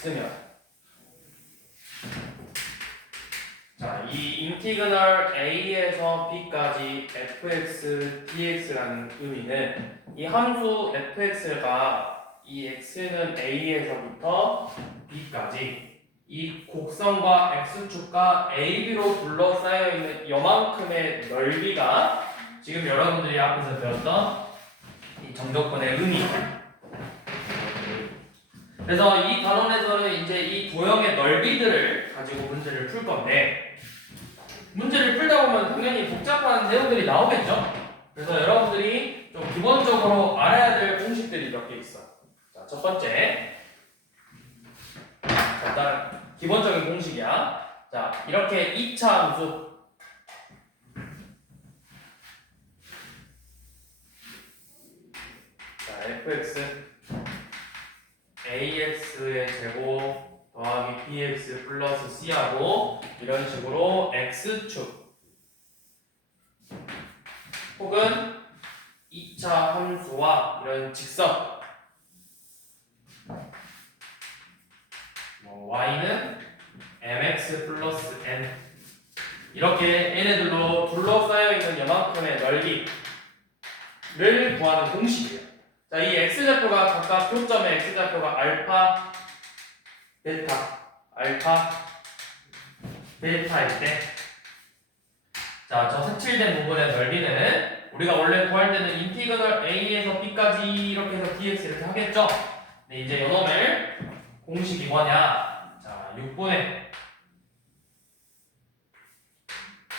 있으면 자, 이 인티그널 a에서 b까지 fx, dx라는 의미는 이 함수 fx가 이 x는 a에서부터 b까지 이 곡선과 x축과 ab로 둘러싸여 있는 요만큼의 넓이가 지금 여러분들이 앞에서 배웠던 이 정적분의 의미. 그래서 이 단원에서는 이제 이 도형의 넓이들을 가지고 문제를 풀 건데 문제를 풀다 보면 당연히 복잡한 내용들이 나오겠죠. 그래서 여러분들이 좀 기본적으로 알아야 될 공식들이 몇 개 있어요. 자, 첫 번째 일단 기본적인 공식이야. 자, 이렇게 2차 함수 자, fx ax의 제곱 더하기 bx 플러스 c하고 이런 식으로 x축 혹은 2차 함수와 이런 직선 y는 mx 플러스 n 이렇게 얘네들로 둘러싸여 있는 요만큼의 넓이를 구하는 공식이에요. 자, 이 x좌표가 각각 교점의 x좌표가 알파, 베타일 때 자, 저 색칠된 부분의 넓이는 우리가 원래 구할 때는 인티그널 a에서 b까지 이렇게 해서 dx 이렇게 하겠죠? 근데 이제 요놈의 공식이 뭐냐? 자, 6분의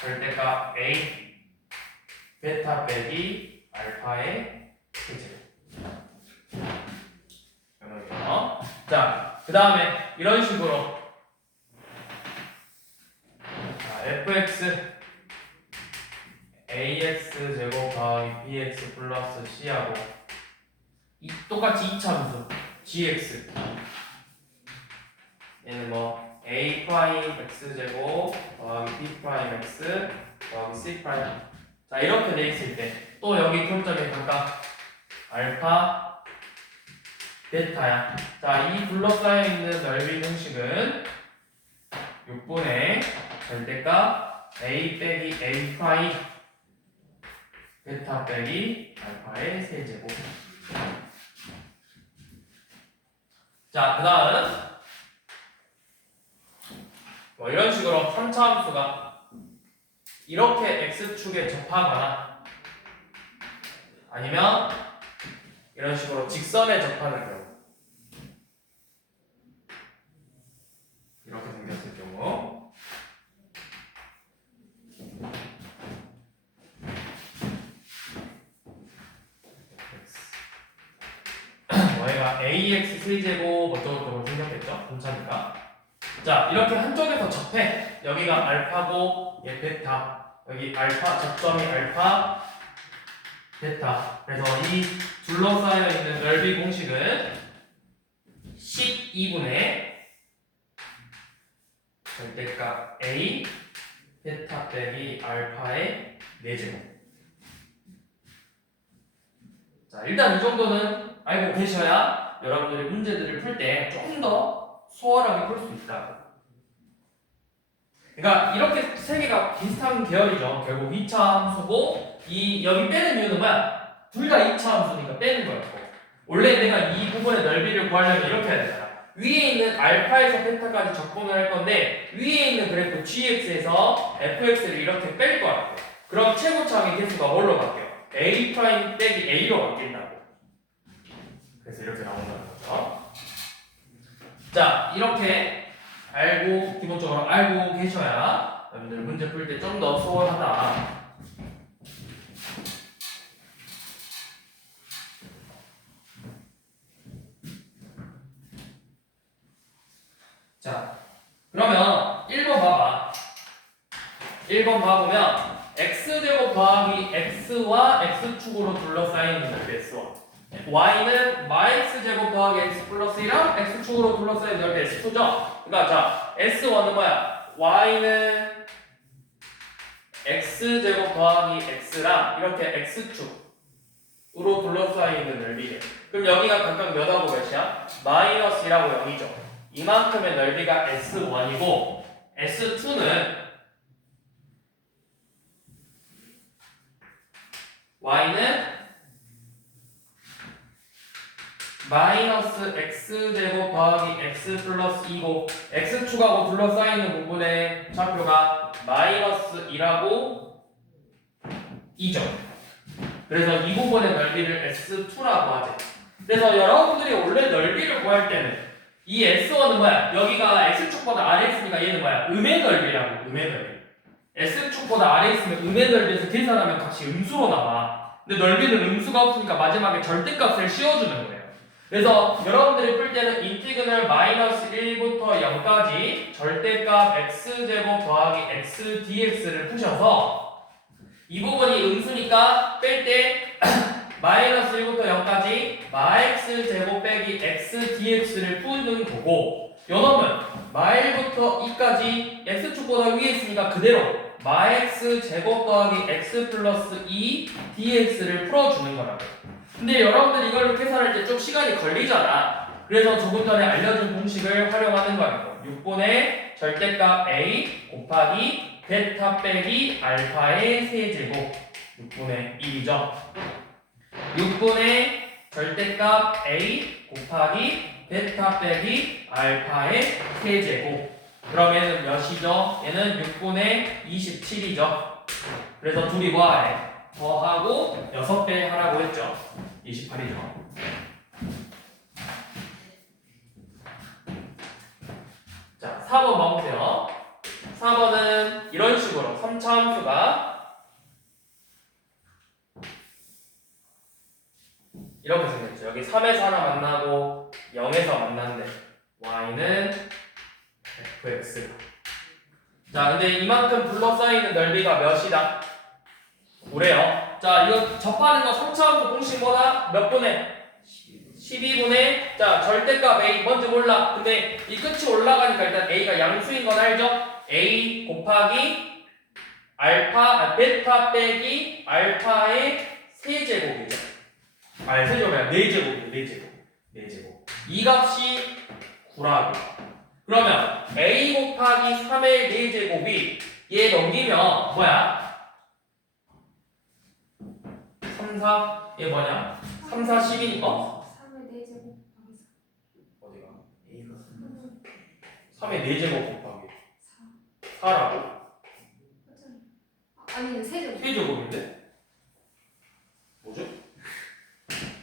절대값 a 베타 빼기 알파의 세제곱. 자, 그 다음에 이런 식으로 자, fx ax 제곱 더하기 bx 플러스 c하고 똑같이 2차 함수 gx 얘는 뭐 a 프라임 x 제곱 더하기 b 프라임 x 더하기 c 프라임 자, 이렇게 돼 있을 때 또 여기 교점이 각각 알파 베타야. 자, 이 둘러싸여 있는 넓이 공식은 6분의 절대값 a 빼기 a 프라임 베타 빼기 알파의 세제곱. 자, 그 다음 뭐 이런 식으로 3차 함수가 이렇게 x축에 접하거나 아니면 이런 식으로 직선에 접하는 경우 이렇게 생겼을 경우 y가 ax 세제곱 어쩌고저쩌고 생겼겠죠? 분차니까. 자, 이렇게 한쪽에서 접해. 여기가 알파고 얘 베타. 여기 알파 접점이 알파 베타. 그래서 이 둘러싸여 있는 넓이 공식은 12분의 절대값 a 베타 빼기 알파의 4제곱. 자, 일단 이 정도는 알고 계셔야 여러분들이 문제들을 풀 때 좀 더 수월하게 풀 수 있다. 그러니까 이렇게 세 개가 비슷한 계열이죠. 결국 2차 함수고 이 여기 빼는 이유는 뭐야? 둘 다 2차 함수니까 빼는 거였고 원래 내가 이 부분의 넓이를 구하려면 이렇게 해야 되잖아. 위에 있는 알파에서 베타까지 적분을 할 건데 위에 있는 그래프 gx에서 fx를 이렇게 뺄 거야. 그럼 최고차항의 개수가 뭘로 바뀌어? a 프라임 빼기 a로 바뀐다고. 그래서 이렇게 나온다는 거죠. 자, 이렇게 기본적으로 알고 계셔야 여러분들 문제 풀 때 좀 더 수월하다. 자, 그러면 1번 봐봐. 1번 봐보면 x제곱 더하기 x와 x축으로 둘러싸인 넓이 S1 y는 마x제곱 더하기 x 플러스 1랑 x축으로 둘러싸인 넓이 S2죠? 그러니까 자, S1은 뭐야? y는 x제곱 더하기 x랑 이렇게 x축으로 둘러싸여 있는 넓이래. 그럼 여기가 각각 몇하고 몇이야? 마이너스 1하고 0이죠. 이만큼의 넓이가 S1이고 S2는 y는 마이너스 x제곱 더하기 x 플러스 2고 x축하고 둘러싸이는 부분의 좌표가 마이너스 2라고 2죠. 그래서 이 부분의 넓이를 S2라고 하죠. 그래서 여러분들이 원래 넓이를 구할 때는 이 S1은 뭐야? 여기가 X축보다 아래 있으니까 얘는 뭐야? 음의 넓이라고, 음의 넓이. S축보다 아래 있으면 음의 넓이에서 계산하면 값이 음수로 나와. 근데 넓이는 음수가 없으니까 마지막에 절대값을 씌워주는 거예요. 그래서 여러분들이 풀 때는 인티그널 마이너스 1부터 0까지 절대값 x제곱 더하기 x dx를 푸셔서 이 부분이 음수니까 뺄 때 마이너스 1부터 0까지 마x 제곱 빼기 x dx를 푸는 거고 요놈은 마일부터 2까지 x축보다 위에 있으니까 그대로 마x 제곱 더하기 x 플러스 2 dx를 풀어주는 거라고. 근데 여러분들 이걸 계산할 때 좀 시간이 걸리잖아. 그래서 조금 전에 알려준 공식을 활용하는 거예요. 6분의 절대값 a 곱하기 베타 빼기 알파의 세제곱 6분의 1이죠. 6분의 절대값 a 곱하기 베타 빼기 알파의 세제곱. 그럼 얘는 몇이죠? 얘는 6분의 27이죠. 그래서 둘이 뭐하래? 더하고 6배 하라고 했죠. 28이죠. 자, 4번 봐보세요. 4번은 이런 식으로 3차 함수가 이렇게 생겼죠. 여기 3에서 하나 만나고 0에서 만났는데 y는 fx가. 자, 근데 이만큼 둘러싸이는 넓이가 몇이다? 그래요. 자, 이거 접하는 거 3차 함수 공식 뭐다? 몇 분의? 12분의 자 절대값 a 뭔지 몰라. 근데 이 끝이 올라가니까 일단 a가 양수인 건 알죠? a 곱하기 알파 베타 빼기 알파의 세제곱이죠. 아니 세제곱이 아니라 4제곱이에요. 4제곱 이 값이 9라고. 그러면 a 곱하기 3의 4제곱이 얘 넘기면 뭐야? 3, 4 얘 뭐냐? 3, 4, 12니까 3의 4제곱 곱하기 4라고? 아니 세제곱. 세제곱인데? 뭐죠?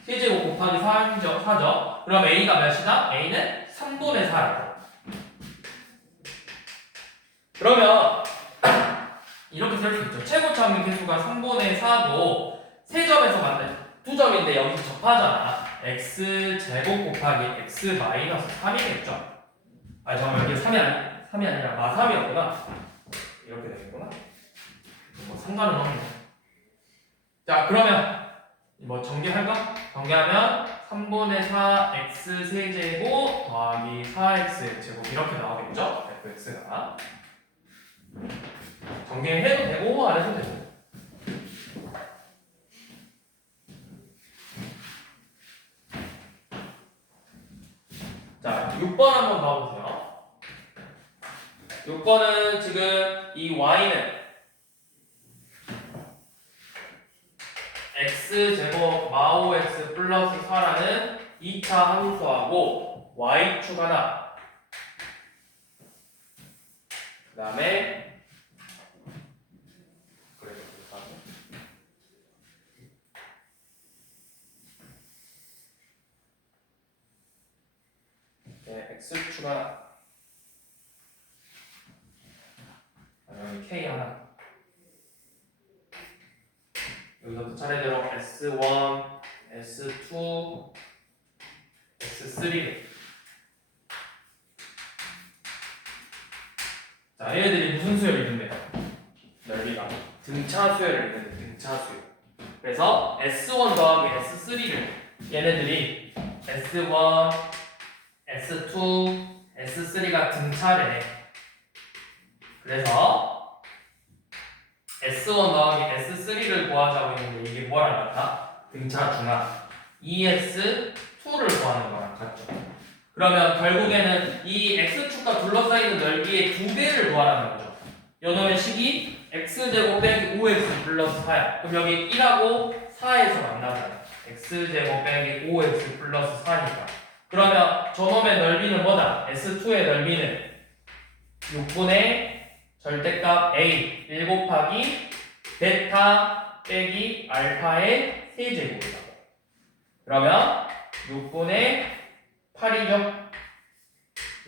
세제곱 곱하기 4죠? 그럼 A가 몇이다? A는 3분의 4라고. 그러면 이렇게 쓸 수 있죠. 최고차항 계수가 3분의 4도 세 점에서 만든 두 점인데 여기서 접하잖아. x제곱 곱하기 x 마이너스 3이겠죠? 아니 잠깐만 여기 3이 아니라 마3이었구나. 이렇게 되겠구나. 뭐 상관은 없네. 자 그러면 뭐 전개할까? 전개하면 3분의 4 x 세제곱 더하기 4x 제곱 이렇게 나오겠죠? fx가 전개해도 되고 안 해도 되고. 자 6번 한번 봐보세요. 6번은 지금 이 y는 x제곱 마오 x 플러스 4라는 2차 함수하고 y축 하나 그 다음에 x축 하나 여기 k 하나 여기서부터 차례대로 S1, S2, S3 자 얘네들이 무슨 수열을 이룬대요? 넓이가 등차 수열을 이루는데 등차 수열. 그래서 S1 더하기 S3를 얘네들이 S1, S2, S3가 등차래. 그래서 S1 더하기 S3를 구하자고 했는데 이게 뭐랑 같아? 등차 중합 ES2를 구하는 거랑 같죠. 그러면 결국에는 이 x축과 둘러싸이는 넓이의 2배를 구하라는 거죠. 요놈의 식이 x제곱 빼기 5x 플러스 4야. 그럼 여기 1하고 4에서 만나잖아. x제곱 빼기 5x 플러스 4니까. 그러면 저놈의 넓이는 뭐다? S2의 넓이는 6분의 절대값 A 1 곱하기 베타 빼기 알파의 세제곱이라고. 그러면 6분의 8이죠.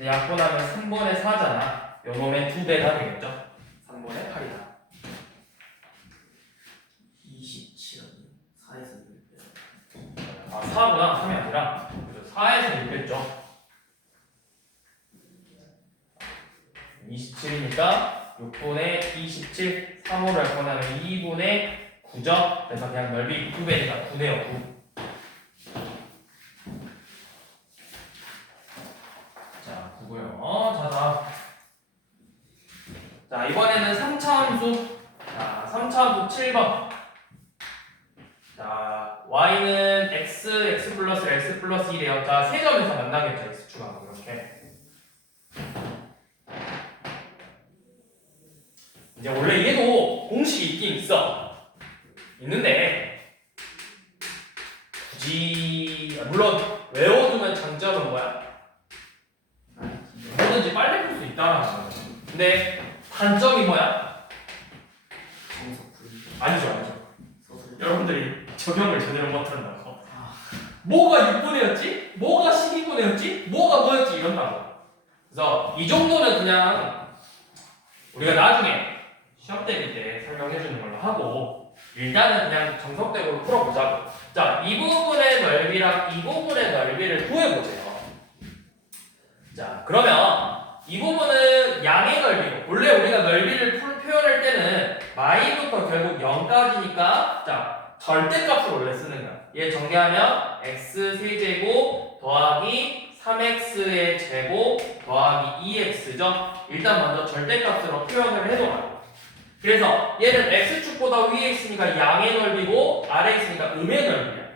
약분하면 3분의 4잖아. 요놈의 2배가 되겠죠. 3분의 8이다. 27은 4에서 6배요. 아, 4보다 3이 아니라 4에서 6 뺐죠. 27이니까 6분의 27, 3으로 약분하면 2분의 9죠. 그래서 그냥 넓이 9배니까 9네요. 9. 자, 9고요. 자, 다음. 자, 이번에는 3차 함수. 자, 3차 함수 7번. 자, y는 x 플러스 x 플러스 1이에요. 자, 세 점에서 만나겠죠. x축하고 이렇게. 이제 원래 얘도 공식이 있긴 있어. 있는데 굳이 물론 외워두면 장점은 뭐야? 뭐든지 빨리 풀 수 있다는 거죠. 근데 단점이 뭐야? 정석 불. 아니죠. 서술. 여러분들이 적용을 제대로 못한다고. 뭐가 6분의였지? 뭐가 12분의였지? 뭐가 뭐였지? 이런다고. 그래서 이 정도는 그냥 우리가 나중에 시험 대비 때 설명해 주는 걸로 하고 일단은 그냥 정석대로 풀어보자고. 자, 이 부분의 넓이랑 이 부분의 넓이를 구해보세요. 자, 그러면 이 부분은 양의 넓이고 원래 우리가 넓이를 표현할 때는 마이부터 결국 0까지니까 자, 절대값을 원래 쓰는 거야. 얘 정리하면 x 세제곱 더하기 3x의 제곱 더하기 2x죠. 일단 먼저 절대값으로 표현을 해둬라. 그래서 얘는 x축보다 위에 있으니까 양의 넓이고 아래에 있으니까 음의 넓이야.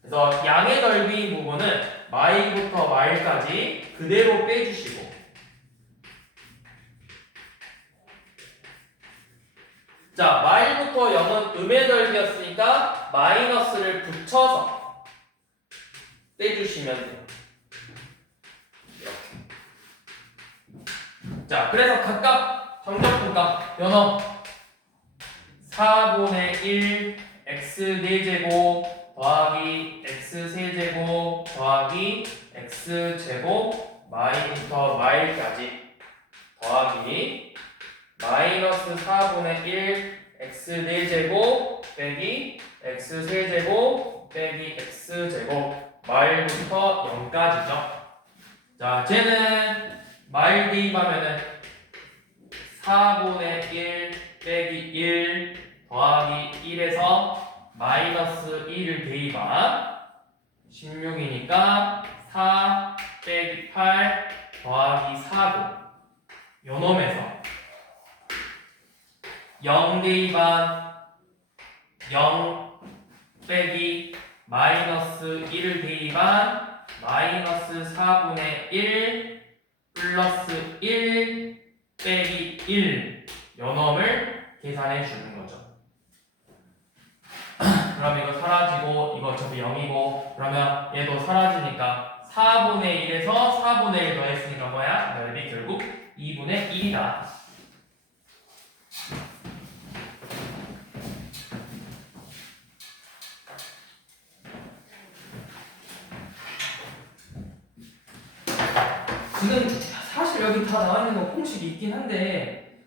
그래서 양의 넓이인 부분은 마일부터 마일까지 그대로 빼주시고 자, 마일부터 0은 음의 넓이였으니까 마이너스를 붙여서 빼주시면 돼요. 이렇게. 자, 그래서 각각 정적분값 연어 4분의 1 x 4제곱 더하기 x 세제곱 더하기 x 제곱 마이부터 마일까지 더하기 마이너스 4분의 1 x 4제곱 빼기 x 세제곱 빼기 x 제곱 마일부터 0까지죠. 자, 쟤는 마일 대입하면은 4분의 1 빼기 1 더하기 1에서 마이너스 1을 대입한 16이니까 4 빼기 8 더하기 4고 요놈에서 0 대입한 0 빼기 마이너스 1을 대입한 마이너스 4분의 1 플러스 1 빼기 1 요놈을 계산해 주는 거죠. 그럼 이거 사라지고 이거 어차피 0이고 그러면 얘도 사라지니까 4분의 1에서 4분의 1 더했으니까 뭐야? 넓이 결국 2분의 1이다. 지금 사실 여기 다 나와 있는 거 공식이 있긴 한데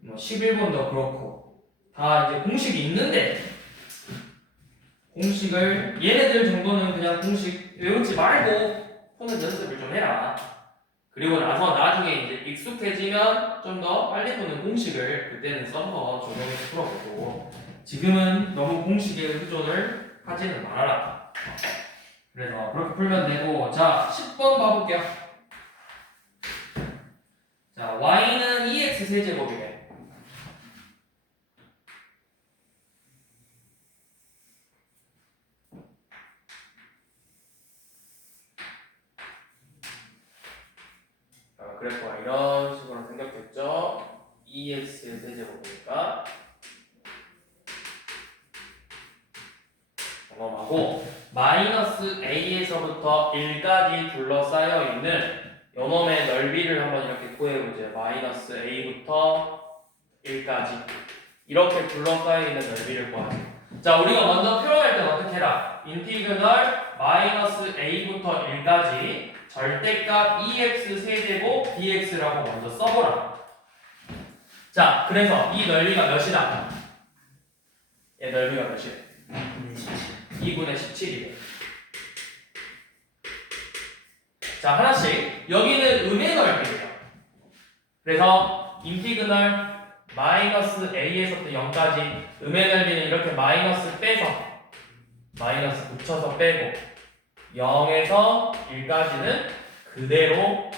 뭐 11번도 그렇고 다 이제 공식이 있는데 공식을 얘네들 정도는 그냥 공식 외우지 말고 푸는 연습을 좀 해라. 그리고 나서 나중에 이제 익숙해지면 좀 더 빨리 푸는 공식을 그때는 써서 적용해서 풀어보고 지금은 너무 공식에 의존을 하지는 말아라. 그래서 그렇게 풀면 되고 자 10번 봐볼게요. 자 y는 2x 세제곱이래. 그래프가 이런 식으로 생겼겠죠. 2x의 세제곱이니까 요놈하고 마이너스 a에서부터 1까지 둘러싸여 있는 요놈의 넓이를 한번 이렇게 구해보죠. 마이너스 a부터 1까지 이렇게 둘러싸여 있는 넓이를 구하죠. 자, 우리가 먼저 표현할 때는 어떻게 해라? 인티그널 마이너스 a부터 1까지 절대값 2x 세제곱 dx라고 먼저 써보라. 자, 그래서 이 넓이가 몇이다? 얘 넓이가 몇이야? 2분의 17이래. 자, 하나씩. 여기는 음의 넓이예요. 그래서 인티그널 마이너스 a에서부터 0까지 음의 넓이는 이렇게 마이너스 빼서 마이너스 붙여서 빼고 0에서 1까지는 그대로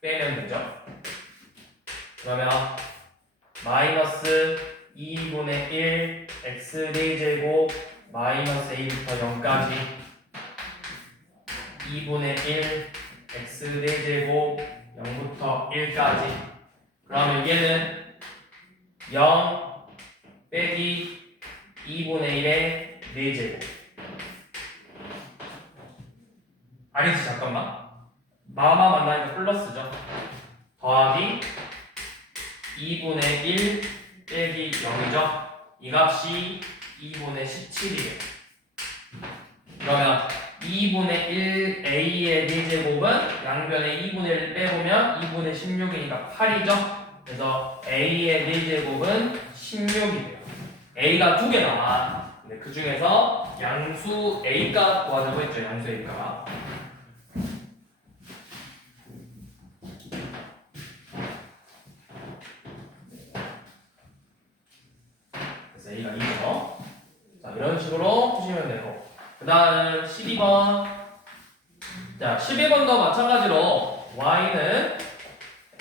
빼면 되죠. 그러면 마이너스 2분의 1 x 4제곱 마이너스 a부터 0까지 2분의 1 x 4제곱 0부터 1까지 그러면 얘는 0 빼기 2분의 1의 4제곱 아니지 잠깐만 마마 만나니까 플러스죠. 더하기 2분의 1 빼기 0이죠. 이 값이 2분의 17이에요. 그러면 2분의 1 a의 4제곱은 양변에 2분의 1 빼보면 2분의 16이니까 8이죠. 그래서 a의 4제곱은 16이에요. a가 2개 나와. 근데 그 중에서 양수 a 값 구하자고 했죠. 양수 a 값. 그래서 a가 2죠. 자, 이런 식으로 푸시면 되고. 그 다음 12번. 자, 11번도 마찬가지로 y는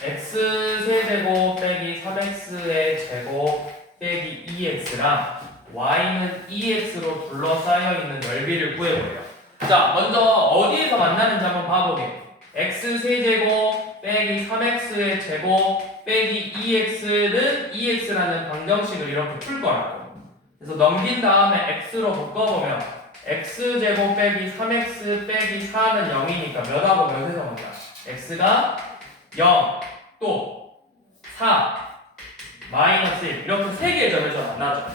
x 세제곱 빼기 3x의 제곱 빼기 2x랑 y는 2x로 둘러싸여 있는 넓이를 구해보래요. 자, 먼저 어디에서 만나는지 한번 봐보게. x 세제곱 빼기 3x의 제곱 빼기 2x는 2x라는 방정식을 이렇게 풀 거라고. 그래서 넘긴 다음에 x로 바꿔보면 x제곱 빼기 3x 빼기 4는 0이니까 몇하고 몇에서 만나? x가 0, 또 4, 마이너스 1 이렇게 세 개의 점에서 만나죠.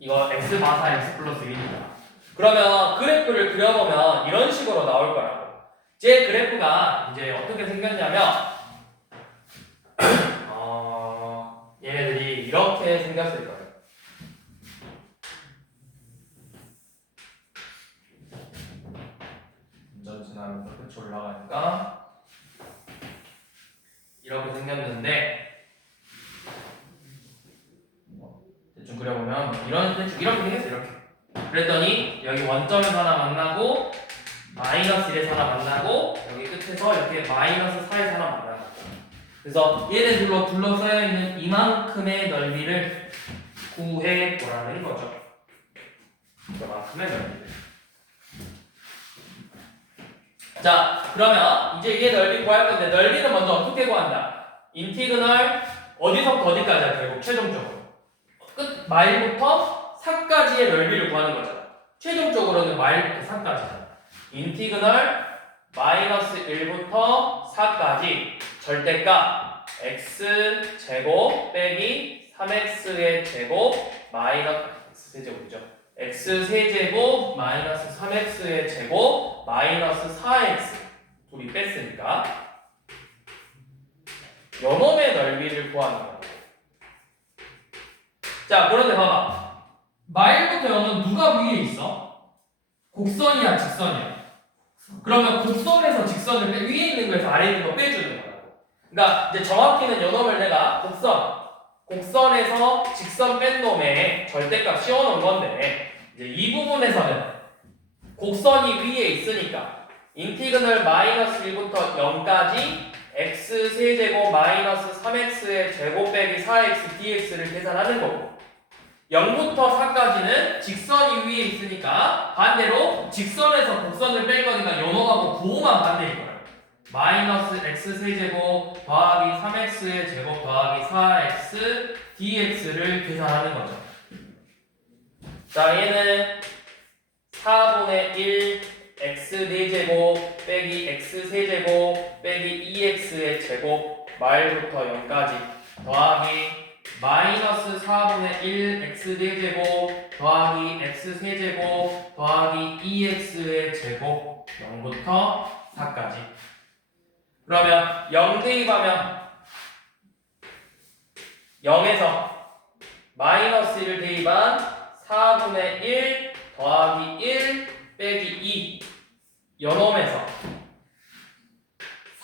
이거 x 마사 x 플러스 1이니까. 그러면 그래프를 그려보면 이런 식으로 나올 거라고. 제 그래프가 이제 어떻게 생겼냐면 얘네들이 이렇게 생겼을 거예요. 운전 지나면서 끝이 올라가니까 이렇게 생겼는데 대충 그려보면 대충 이렇게 생겼어. 이렇게 그랬더니 여기 원점에서 하나 만나고 마이너스 1에서 하나 만나고 여기 끝에서 이렇게 마이너스 4에서 하나 만나고 그래서 얘네들로 둘러싸여 있는 이만큼의 넓이를 구해보라는 거죠. 이만큼의 넓이를. 자, 그러면 이제 얘 넓이 구할 건데 넓이는 먼저 어떻게 구한다? 인티그널 어디서부터 어디까지야? 결국 최종적으로 끝 마일부터 4까지의 넓이를 구하는 거잖아. 최종적으로는 마일부터 4까지잖아. 인티그널 마이너스 1부터 4까지 절대값 x 제곱 빼기 3x의 제곱 마이너스 x 세제곱이죠. x 세제곱 마이너스 3x의 제곱 마이너스 4x 둘이 뺐으니까 요놈의 넓이를 구하는 거예요. 자, 그런데 봐봐. 마일부터 0은 누가 위에 있어? 곡선이야, 직선이야? 그러면 곡선에서 직선을 위에 있는 거에서 아래에 있는 거 빼주는 거라고. 그러니까 이제 정확히는 요놈을 내가 곡선에서 직선 뺀 놈에 절대값 씌워놓은 건데 이제 이 부분에서는 곡선이 위에 있으니까 인티그널 마이너스 1부터 0까지 x 세제곱 마이너스 3x의 제곱 빼기 4x dx를 계산하는 거고 0부터 4까지는 직선이 위에 있으니까 반대로 직선에서 곡선을 뺄 거니까 요놈하고 9호만 반대일 거예요. 마이너스 x 세제곱 더하기 3x의 제곱 더하기 4x dx를 계산하는 거죠. 자, 얘는 4분의 1 x 4제곱 빼기 x 세제곱 빼기 2x의 제곱 말부터 0까지 더하기 마이너스 4분의 1 x 4제곱 더하기 x 세제곱 더하기 2x의 제곱 0부터 4까지. 그러면 0 대입하면 0에서 마이너스 1을 대입한 4분의 1 더하기 1 빼기 2 요놈에서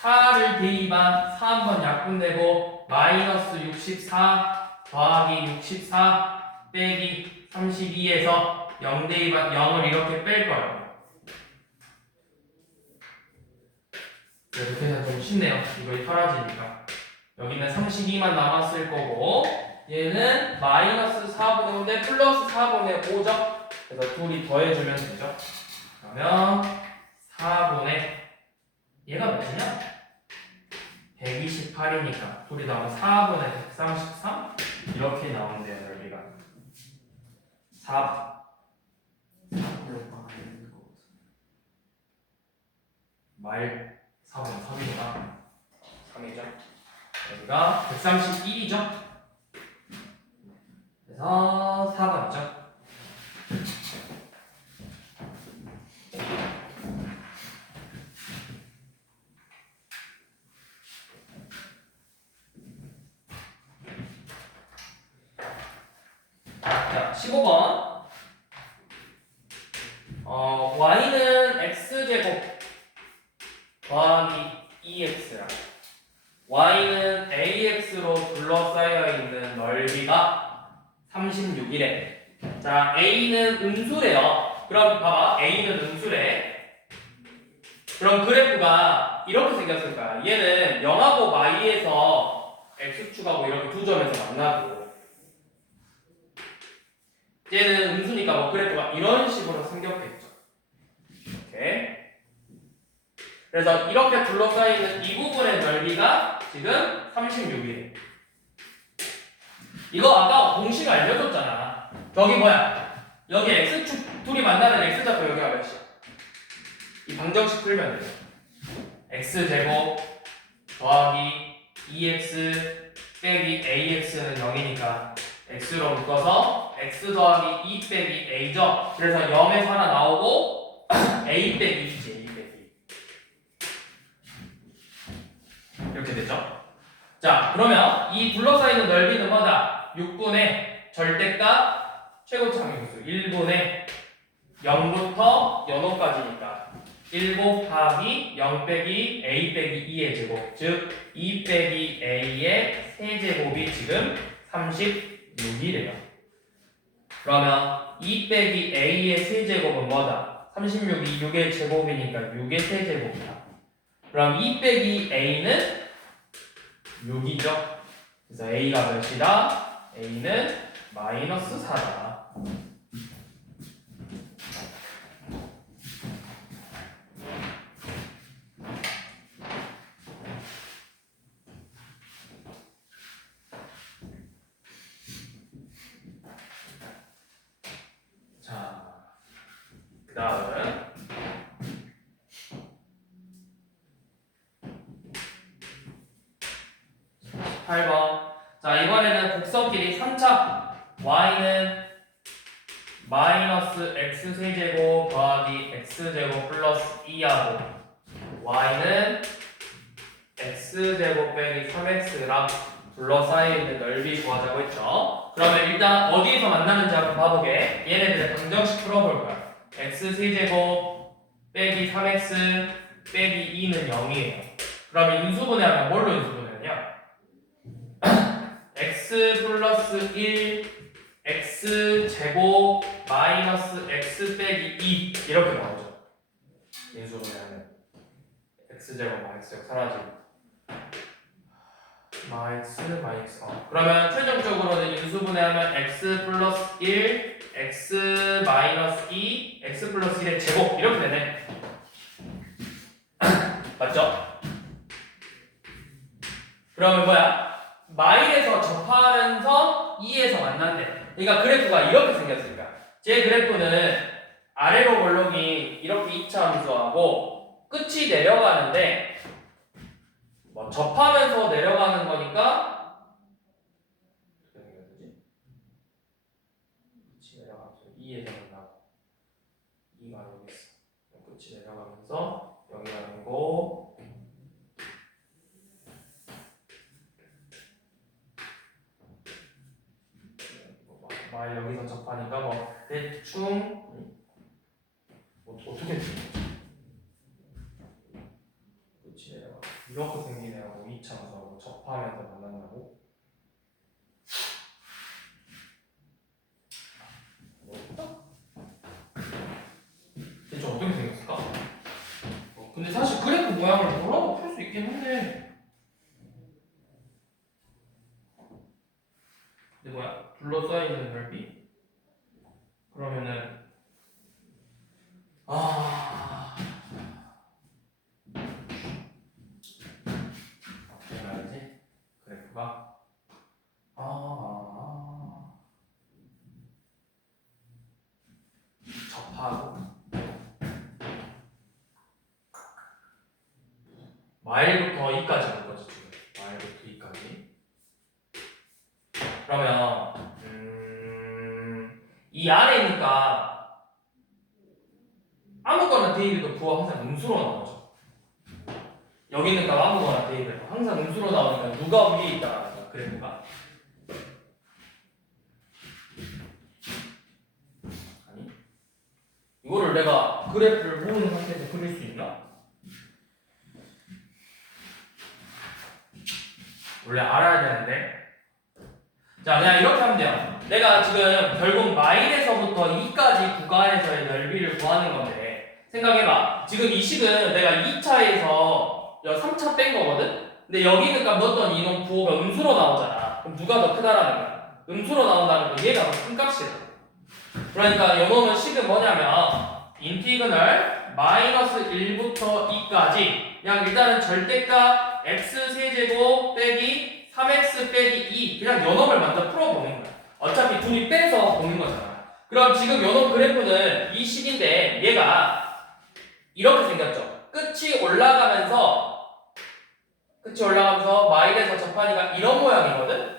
4를 대입한 4 한번 약분되고 마이너스 64 더하기 64 빼기 32에서 0 대입한 0을 이렇게 뺄 거예요. 그래도 계산 좀 쉽네요. 이거 사라지니까. 여기는 32만 남았을 거고 얘는 마이너스 4분의 5인데 플러스 4분의 5죠. 그래서 둘이 더해주면 되죠. 그러면 4분의 얘가 몇이냐? 128이니까 둘이 나오면 4분의 133 이렇게 나온대요. 넓이가 4 4분의 있는 거 같아. 말 4분의 3이구나. 3이죠. 여기가 131이죠. 그래서 4번이죠. 자, 15번. y는 x제곱 더하기 2x야. y는 ax로 둘러싸여 있는 넓이가 36이래. 자, a는 음수래요. 그럼 봐봐, a는 음수래. 그럼 그래프가 이렇게 생겼을 거야. 얘는 0하고 y에서 x축하고 이렇게 두 점에서 만나고 얘는 음수니까 뭐 그래프가 이런 식으로 생겼겠죠. 이렇게. 그래서 이렇게 둘러싸이는 이 부분의 넓이가 지금 36이에요. 이거 아까 공식 알려줬잖아. 저기 뭐야? 여기 x축 둘이 만나는 x좌표 여기가 몇이야? 이 방정식 풀면 돼요. x제곱 더하기 2x 빼기 ax는 0이니까 x로 묶어서 x 더하기 2 빼기 a죠. 그래서 0에서 하나 나오고 a 빼기 2지. a 빼기 이렇게 되죠. 자, 그러면 이 둘러싸이는 넓이는 뭐다? 6분의 절대값 최고치 항등수 1분의 0부터 연호까지니까 1 곱하기 0 빼기 a 빼기 2의 제곱, 즉 2 빼기 a의 세제곱이 지금 36이래요. 그러면 2 빼기 a의 세제곱은 뭐다? 36이 6의 제곱이니까 6의 세제곱이다. 그럼 2 빼기 a는 6이죠. 그래서 a가 몇이다? a는 마이너스 4다. 자, 그 다음은 8번. 자, 이번에는 곡선끼리 3차 y는 마이너스 x세제곱 더하기 x제곱 플러스 2하고 y는 x제곱 빼기 3x랑 둘러싸여 있는 넓이 구하자고 했죠. 그러면 일단 어디에서 만나는지 한번 봐보게. 얘네들의 방정식 풀어볼 거야. x세제곱 빼기 3x 빼기 2는 0이에요. 그러면 인수분해하면 뭘로 인수분해하냐? x 플러스 1 x 제곱 마이너스 x 빼기 2 이렇게 나오죠. 인수분해하면 x 제곱 마이너스 제곱 사라지고 마이너스 그러면 최종적으로는 인수분해하면 x 플러스 1 x 마이너스 2 x 플러스 1의 제곱 이렇게 되네. 맞죠? 그러면 뭐야? 마일에서 접하면서 2에서 만난대. 그러니까 그래프가 이렇게 생겼으니까 제 그래프는 아래로 볼록이 이렇게 2차 함수하고 끝이 내려가는데 뭐 접하면서 내려가는 거니까 어떻게 생겼지? 끝이 내려가면서 2에서 만나고 2가 여기 있어. 끝이 내려가면서 여기가 아니고 마일 여기서 접하니까 뭐 대충 어떻게 끝이 내려가 이렇게 생기네요. 2차함수하고 접하면서 만난다고? 대충 어떻게 생겼을까? 근데 사실 그래프 모양을 뭐라고 풀 수 있긴 한데 근데 뭐야? 둘러싸이는 넓이? 그러면은 어떻게 가야지? 그래프가 접하고 마일부터 2까지 온 거지 지금. 마일부터 2까지. 그러면 이 아래니까 아무거나 대입해도 부호 항상 음수로 나오죠. 여기 있는 값 아무거나 대입해도 항상 음수로 나오니까 누가 위에 있다가 그래프가 아니 이거를 내가 그래프를 모르는 상태에서 그릴 수 있나? 원래 알아야 되는데 자 그냥 이렇게 하면 돼요. 내가 지금 결국 마일에서부터 2까지 구간에서의 넓이를 구하는 건데 생각해봐. 지금 이 식은 내가 2차에서 3차 뺀 거거든? 근데 여기 있는 값 넣었더니 이놈 부호가 음수로 나오잖아. 그럼 누가 더 크다라는 거야? 음수로 나온다는 건 얘가 더 큰 값이야. 그러니까 요놈은 식은 뭐냐면 인티그널 마이너스 1부터 2까지 그냥 일단은 절대값 x세제곱 빼기 3x 빼기 2 그냥 요놈을 먼저 풀어보는 거야. 어차피 둘이 빼서 보는 거잖아. 그럼 지금 요놈 그래프는 이 식인데 얘가 이렇게 생겼죠. 끝이 올라가면서 마일에서 접하니까 이런 모양이거든?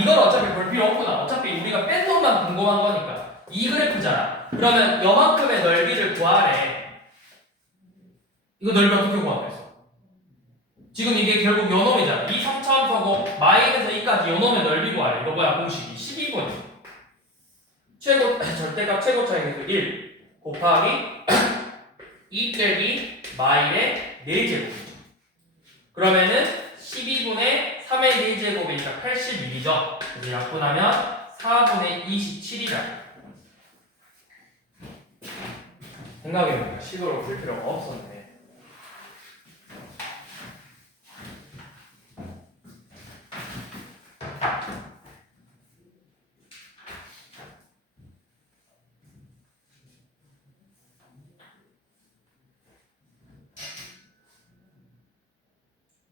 이건 어차피 볼 필요 없구나. 어차피 우리가 뺀 놈만 궁금한 거니까. 이 그래프잖아. 그러면 요만큼의 넓이를 구하래. 이거 넓이 어떻게 구하겠어? 지금 이게 결국 요 놈이잖아. 이 3차 함수하고 마이너스 2까지 요 놈의 넓이 구하래. 이거 뭐야? 공식이 12분. 절대값 최고 차이는 1 곱하기 2 빼기 마일의 4제곱이죠. 그러면은 12분의 3의 4제곱이니까 81이죠. 그래서 약분하면 4분의 27이다. 생각해보니까 식으로 풀 필요가 없었네.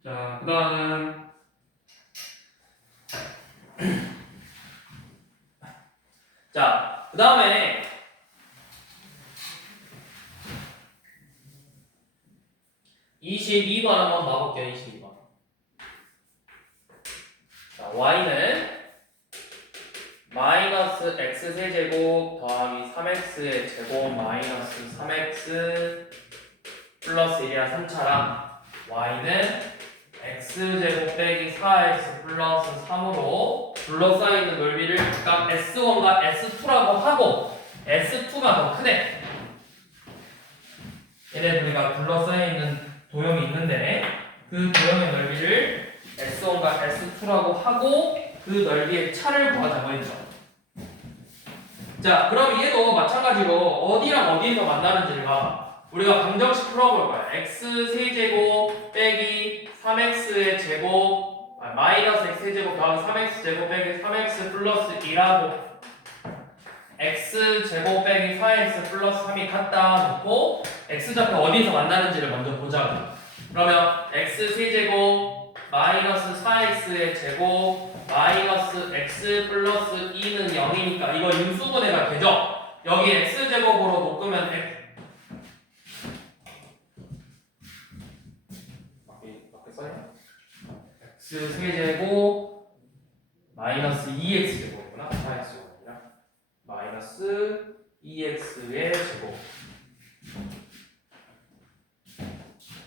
자, 그 다음 자, 그 다음에 22번 한번 봐볼게요. 22번. 자, y는 마이너스 x세제곱 더하기 3x의 제곱 마이너스 3x 플러스 1이랑 3차랑 y는 x제곱 빼기 4x 플러스 3으로 둘러싸이는 넓이를 각각 S1과 S2라고 하고 S2가 더 크네. 얘네들이가 둘러싸여있는 도형이 있는데 그 도형의 넓이를 S1과 S2라고 하고 그 넓이의 차를 구하자고 했죠. 자, 그럼 얘도 마찬가지로 어디랑 어디에서 만나는지를 봐봐. 우리가 방정식 풀어볼 거야. x세제곱 빼기 3x의 제곱 마이너스 x세제곱 더하기 3x 제곱 빼기 3x 플러스 2라고 x제곱 빼기 4x 플러스 3이 같다 놓고 x좌표 어디서 만나는지를 먼저 보자고. 그러면 x 세제곱 마이너스 4x의 제곱 마이너스 x 플러스 2는 0이니까 이거 인수분해가 되죠? 여기 x 제곱으로 묶으면 밖에 써있나? x 세제곱 마이너스 2x 제곱이구나. 4x 제곱이라 마이너스 2x의 제곱.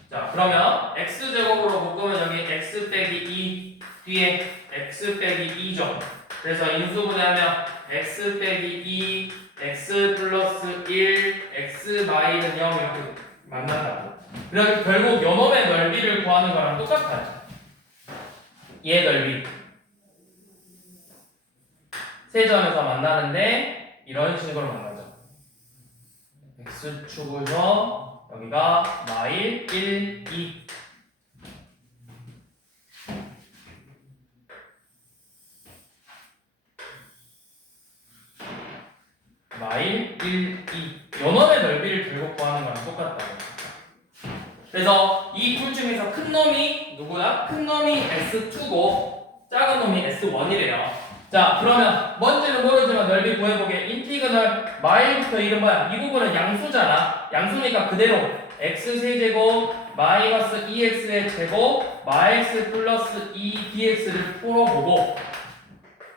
자, 그러면 x 제곱으로 묶으면 여기 x 빼기 2 뒤에 x 빼기 2죠. 그래서 인수분해하면 x 빼기 2 x 플러스 1 x 마이는 0 이렇게 만난다고. 그래서 결국 요놈의 넓이를 구하는 거랑 똑같아요. 얘 넓이 세 점에서 만나는데 이런 식으로 만나죠. x축에서 여기가 마일 1, 2 마일 1, 2 요놈의 넓이를 결국 구하는 거랑 똑같다고. 그래서 이 둘 중에서 큰 놈이 누구야? 큰 놈이 S2고 작은 놈이 S1이래요. 자, 그러면 뭔지는 모르지만 넓이 구해보게. 인티그널 마일부터 이름 뭐야? 이 부분은 양수잖아. 양수니까 그대로 x 세제곱 마이너스 2x의 제곱 마x 플러스 2dx를 풀어보고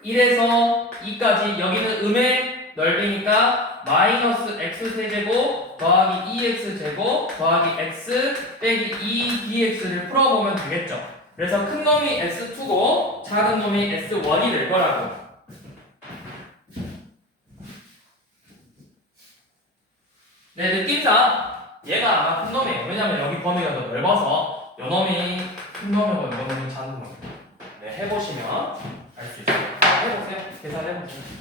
1에서 2까지 여기는 음의 넓이니까 마이너스 x 세제곱 더하기 2x 제곱 더하기 x 빼기 2dx를 풀어보면 되겠죠. 그래서 큰 놈이 S2고 작은 놈이 S1이 될 거라고. 네, 느낌상 얘가 아마 큰 놈이에요. 왜냐면 여기 범위가 더 넓어서 요 놈이 큰 놈이고 요 놈이 작은 놈이고. 네, 해보시면 알 수 있어요. 해보세요. 계산해보세요.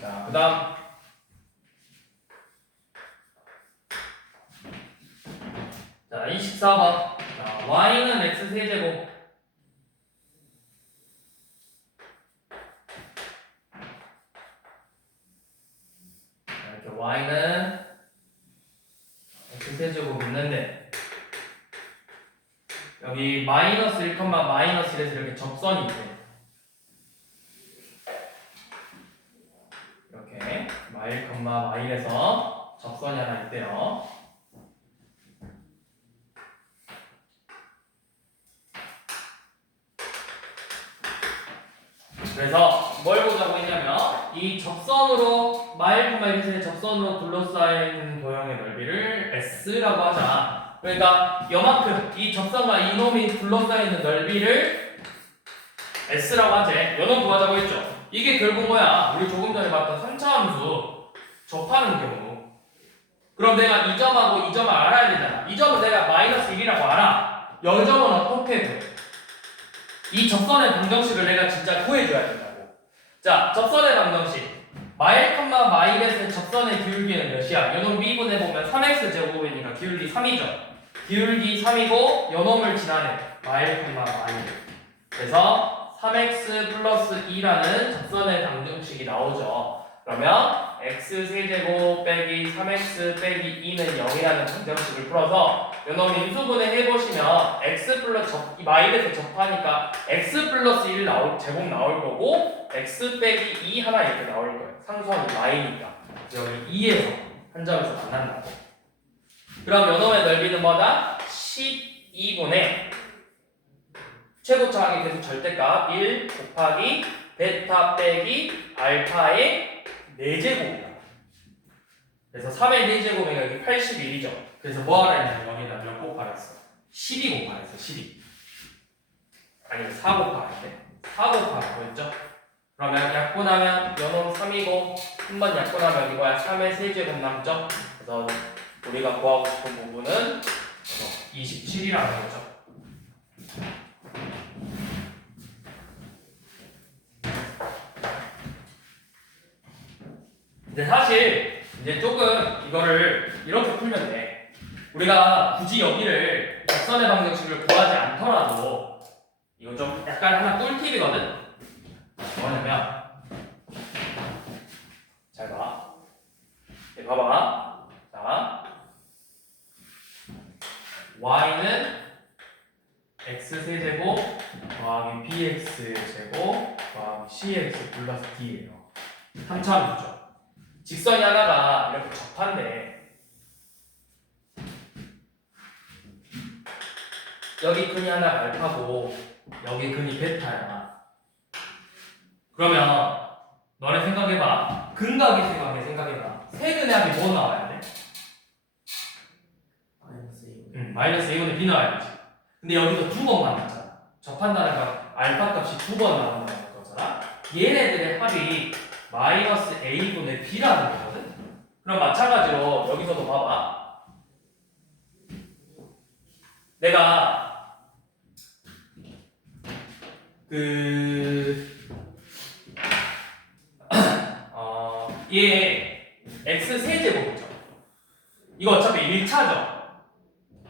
자, 그 다음 자, 24번 자, y는 x세제곱 이렇게 y는 x세제곱 있는데 여기 마이너스 1, 마이너스 1에서 이렇게 접선이 있대. 이렇게 마일, 마일에서 접선이 하나 있대요. 그래서 뭘 보자고 했냐면 이 접선으로 마일, 마일에서의 접선으로 둘러싸인 도형의 넓이를 S라고 하자. 그러니까 요만큼 이 접선과 이놈이 둘러싸이는 넓이를 S라고 하지. 요놈 구하자고 했죠. 이게 결국 뭐야? 우리 조금 전에 봤던 3차 함수 접하는 경우. 그럼 내가 이 점하고 이 점을 알아야 되잖아. 이 점은 내가 마이너스 1이라고 알아. 이 점은 어떻게 돼? 이 접선의 방정식을 내가 진짜 구해줘야 된다고. 자, 접선의 방정식. 마일, 마일에서의 접선의 기울기는 몇이야? 요놈 미분해보면 3x 제곱이니까 기울기 3이죠. 기울기 3이고 요놈을 지나네. 마일, 마일. 그래서 3x 플러스 2라는 접선의 방정식이 나오죠. 그러면 x세제곱 빼기 3x 빼기 2는 0이라는 방정식을 풀어서 요놈 인수분해 해보시면 x 플러스 이 마일에서 접하니까 x 플러스 1 제곱 나올 거고 x 빼기 2 하나 이렇게 나올 거예요. 상수함이 마이니까 여기 2에서 한 점에서 만난다고. 그럼 요놈의 넓이는 뭐다? 12분의 최고차항이 계속 절대값 1 곱하기 베타 빼기 알파의 4제곱이다. 그래서 3의 4제곱이니까 여기 81이죠. 그래서 뭐 하라 했냐면 여기다 몇 곱하랬어? 12 곱하랬어. 12 아니 4 곱하랬네. 4 곱하라고 했죠. 그러면 약분하면 요놈 3이고 한번 약분하면 이거야 3의 세제곱 남죠. 그래서 우리가 구하고 싶은 부분은 27이라는 거죠. 근데 사실 이제 조금 이거를 이렇게 풀면 돼. 우리가 굳이 여기를 적선의 방정식을 구하지 않더라도 이거 좀 약간 하나 꿀팁이거든. 뭐냐면 잘 봐. 봐봐. 자, y는 x세제곱 더하기 bx제곱 더하기 cx 플러스 d예요. 3차함수죠. 직선이 하나가 이렇게 접한데 여기 근이 하나가 알파고 여기 근이 베타야. 그러면 너네 생각해봐. 근각이 생각해봐. 세근의 합이 뭐 나와야 돼? 마이너스 2분의 b 나와야지. 근데 여기서 두 번 만났잖아. 접한다는 건 알파 값이 두 번 나온다는 거잖아. 얘네들의 합이 마이너스 a분의 b라는 거거든. 그럼 마찬가지로 여기서도 봐봐. 내가 얘 x 세제곱이죠. 이거 어차피 1차죠.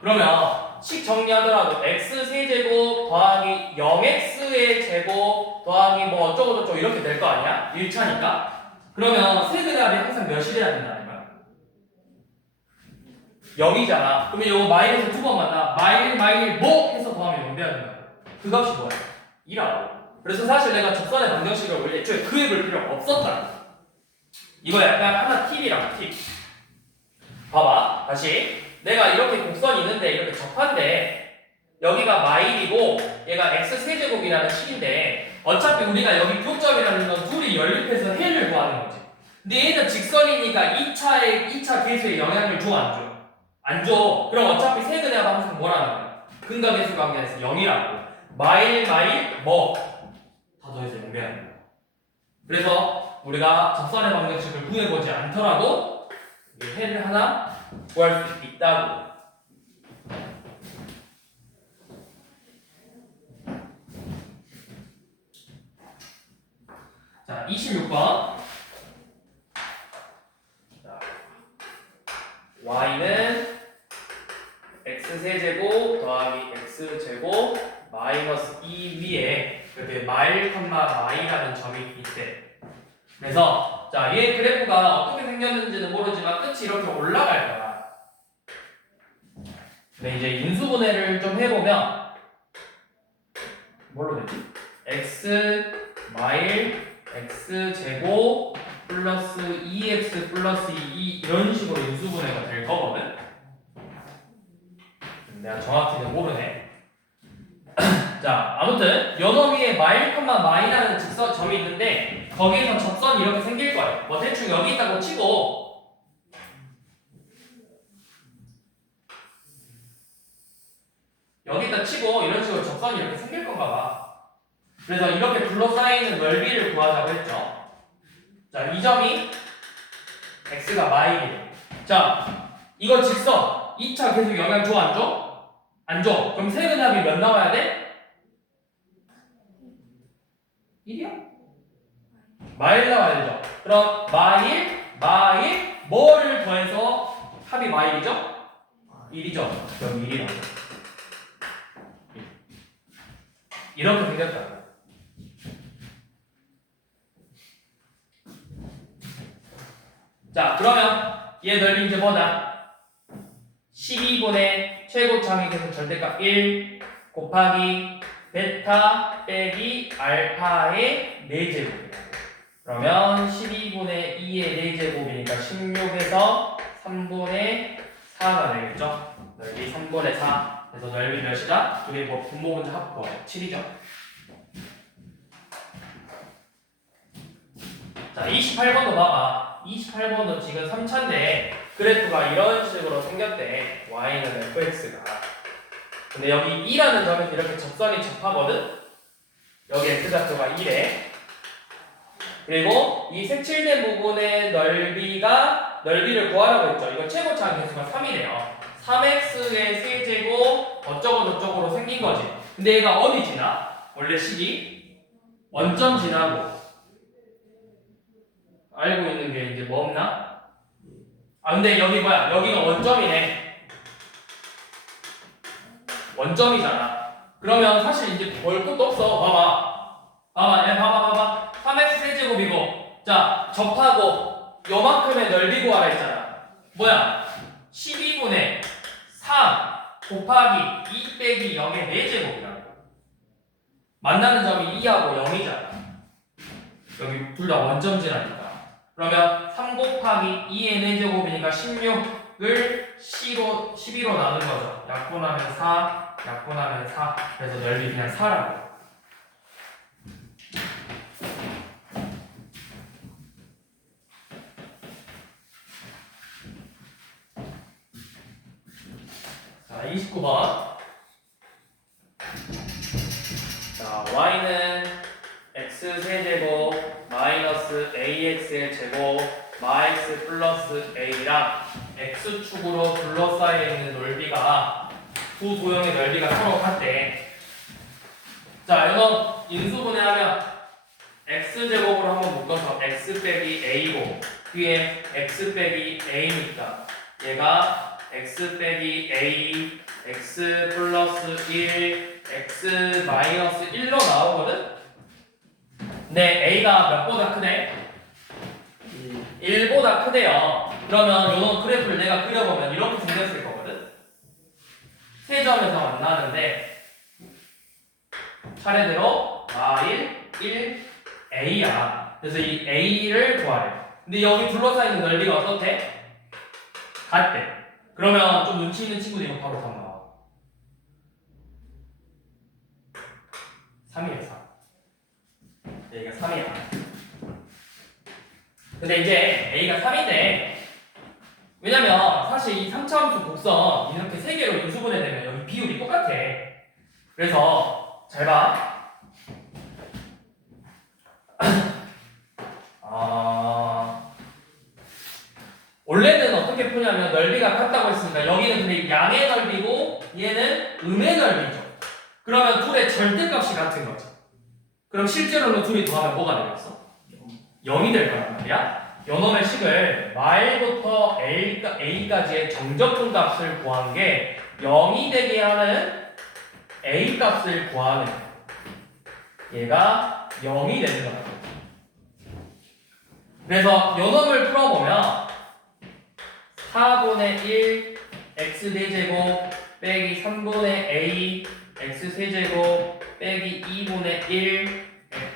그러면 식 정리하더라도 x 세제곱 더하기 0x의 제곱 더하기 뭐 어쩌고저쩌고 이렇게 될 거 아니야? 1차니까. 그러면 세근의 합이 항상 몇이 돼야 된다는 거야? 0이잖아. 그러면 이거 마이너스 두 번 만나. 마일 뭐 해서 더하면 0 돼야 된다. 그 값이 뭐야? 2라고. 그래서 사실 내가 적선의 방정식을 원래 애초에 그입을 필요가 없었다. 이거 약간 하나 팁이라고 팁. 봐봐. 다시. 내가 이렇게 곡선이 있는데 이렇게 접한데 여기가 마일이고 얘가 x세제곱이라는 식인데 어차피 우리가 여기 교점이라는 건 둘이 연립해서 해를 구하는 거지. 근데 얘는 직선이니까 2차 계수에 영향을 줘 안 줘? 안 줘. 그럼 어차피 세근의 합 항상 뭐라는 거야? 근각계수 관계에서 0이라고. 마일 뭐 다 더해서 0 돼야 된다. 그래서 우리가 적선의 방정식을 구해보지 않더라도 해를 하나 구할 수 있다고. 자, 26번. 자, y는 x세제곱 더하기 x제곱 마이너스 2 위에 이렇게 마일이라는 점이 있대. 그래서 자, 얘 그래프가 어떻게 생겼는지는 모르지만 끝이 이렇게 올라갈 거야. 근데 이제 인수분해를 좀 해보면 뭘로 되지? x 마일 x제곱 플러스 2x 플러스 2 이런 식으로 인수분해가 될 거거든? 내가 정확히는 모르네. 자, 아무튼 연어 위에 마이라는 직선 점이 있는데 거기에서 접선이 이렇게 생길 거예요. 뭐 대충 여기 있다고 치고 여기다 치고 이런 식으로 접선이 이렇게 생길 건가 봐. 그래서 이렇게 둘러싸이는 넓이를 구하자고 했죠. 자, 이 점이 x가 마일이에요. 자, 이거 직선 2차 계속 영향 줘 안 줘? 안 줘. 그럼 세근의 합이 몇 나와야 돼? 1이야? 마일 나와야 되죠. 그럼 마일 뭐를 더해서 합이 마일이죠? 1이죠. 그럼 1이 나오죠. 이렇게 생겼다. 자, 그러면 얘 넓이 이제 뭐다? 12분의 최고차항의 계속 절대값 1 곱하기 베타 빼기 알파의 4제곱이다. 그러면 12분의 2의 4제곱이니까 16에서 3분의 4가 되겠죠? 넓이 3분의 4. 그래서 넓이 몇이다? 둘이 뭐 분모분자 합거 7이죠. 자, 28번도 봐봐. 28번도 지금 3차인데 그래프가 이런 식으로 생겼대. y는 fx가. 근데 여기 2라는 점에서 이렇게 접선이 접하거든? 여기 x좌표가 1에 그리고 이 색칠된 부분의 넓이를 구하라고 했죠. 이거 최고차항 계수가 3이래요. 3x의 세제곱 어쩌고저쩌고로 생긴 거지. 근데 얘가 어디 지나? 원래 식이 원점 지나고 알고 있는 게 이제 뭐 없나? 아 근데 여기 뭐야? 여기가 원점이네. 원점이잖아. 그러면 사실 이제 볼 것도 없어. 봐봐. 3x 세제곱이고 자 접하고 요만큼의 넓이 구하라 했잖아. 뭐야? 12분의 3 곱하기 2 빼기 0의 4제곱이라고. 만나는 점이 2하고 0이잖아. 여기 둘 다 원점지라니까. 그러면 3 곱하기 2의 4제곱이니까 16을 12로 나눈 거죠. 약분하면 4, 약분하면 4. 그래서 넓이 그냥 4라고. 자, 29번. 자, y는 x세제곱 마이너스 ax의 제곱 마x 플러스 a랑 x축으로 둘러싸여 있는 넓이가 두 도형의 넓이가 서로 같대. 자, 이거 인수분해하면 x제곱으로 한번 묶어서 x 빼기 a고 뒤에 x 빼기 a니까 얘가 x 빼기 a x 플러스 1 x 마이너스 1로 나오거든? 네, a가 몇보다 크대? 1보다 크대요. 그러면 요런 그래프를 내가 그려보면 이렇게 생겼을 거거든? 세 점에서 만나는데 차례대로 r 1 a야. 그래서 이 a를 구하래. 근데 여기 둘러싸이는 넓이가 어떻대? 같대. 그러면 좀 눈치 있는 친구들 이거 바로 답 나와. 3이야 3. 여기가 3이야. 근데 이제 a가 3인데 왜냐면 사실 이 3차함수 곡선 이렇게 세 개로 인수분해되면 여기 비율이 똑같아. 그래서 잘 봐. 원래는 어떻게 푸냐면 넓이가 같다고 했으니까 여기는 근데 양의 넓이고 얘는 음의 넓이죠. 그러면 둘의 절대값이 같은 거죠. 그럼 실제로는 둘이 더하면 뭐가 되겠어? 0이 될 거란 말이야. 요놈의 식을 말부터 a까지의 정적분 값을 구한 게 0이 되게 하는 a 값을 구하는 얘가 0이 되는 거다. 그래서 요놈을 풀어보면 4분의 1 x 4제곱 빼기 3분의 a x 세제곱 빼기 2분의 1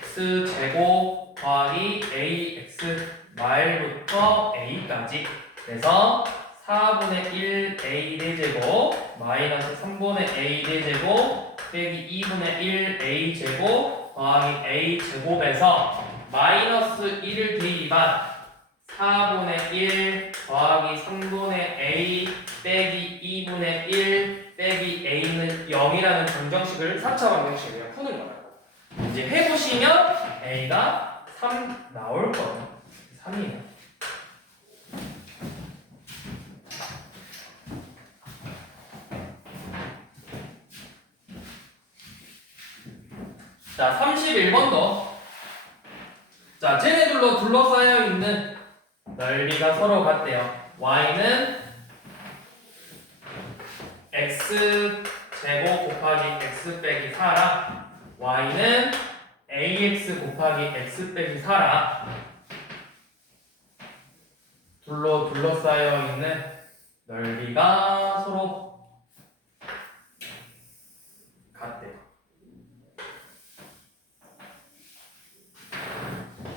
x 제곱 더하기 ax 말부터 a까지. 그래서 4분의 1 a 4제곱 마이너스 3분의 a 4제곱 빼기 2분의 1 a 제곱 더하기 a 제곱에서 마이너스 1을 대입한 4분의 1 더하기 3분의 a 빼기 2분의 1 빼기 a는 0이라는 방정식을 4차 방정식을 푸는 거라고. 이제 해보시면 a가 3 나올 거예요. 3이네. 자, 31번도 자, 쟤네들로 둘러싸여 있는 넓이가 서로 같대요. y는 x 제곱 곱하기 x 빼기 4랑 y는 ax 곱하기 x 빼기 4랑 둘러싸여 있는 넓이가 서로 같대요.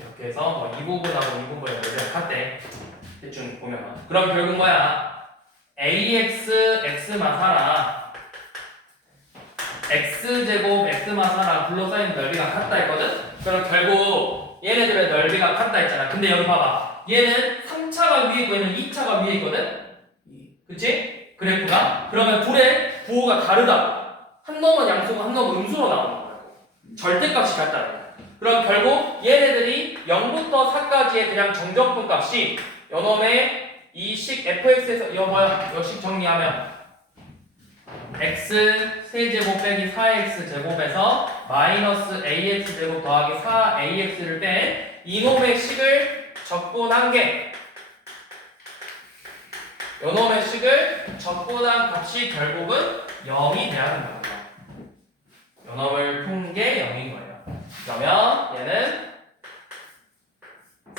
이렇게 해서 뭐 이 부분하고 이 부분의 넓이가 같대. 대충 보면. 그럼 결국 뭐야? ax x만 사라. x제곱 x만 사라 둘러싸인 넓이가 같다 했거든? 그럼 결국 얘네들의 넓이가 같다 했잖아. 근데 여기 봐봐. 얘는 3차가 위에 있고 얘는 2차가 위에 있거든? 그치? 그래프가? 그러면 둘의 부호가 다르다. 한 놈은 양수고 한 놈은 음수로 나오는 거야. 절대값이 같다는 거야. 그럼 결국 얘네들이 0부터 4까지의 그냥 정적분 값이 요놈의 이 식 fx에서 이거 뭐야? 이 식 정리하면 x 세제곱 빼기 4x 제곱에서 마이너스 ax 제곱 더하기 4ax를 뺀 이놈의 식을 적분한 게 요놈의 식을 적분한 값이 결국은 0이 돼야 된다는 거야. 요놈을 푼 게 0인 거예요. 그러면 얘는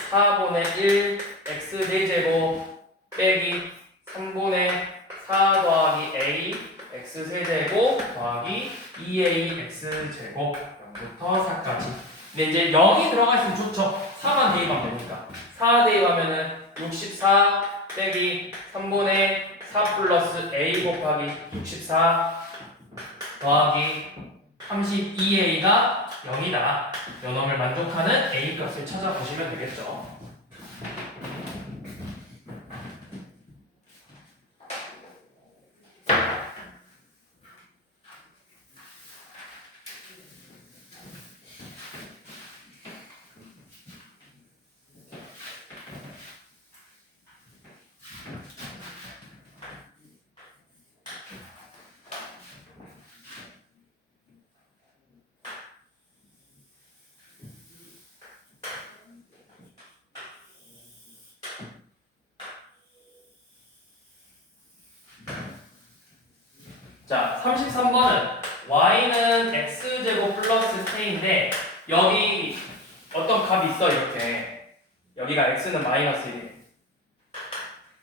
4분의 1 x 4제곱 빼기 3분의 4 더하기 a x 세제곱 더하기 2a x 제곱 0부터 4까지. 근데 이제 0이 들어가 있으면 좋죠. 4만 대입하면 되니까. 4 대입하면은 64 빼기 3분의 4 플러스 a 곱하기 64 더하기 32a가 0이다. 요놈을 만족하는 a 값을 찾아보시면 되겠죠. 자, 33번은 y는 x제곱 플러스 k인데 여기 어떤 값이 있어 이렇게. 여기가 x는 마이너스 1.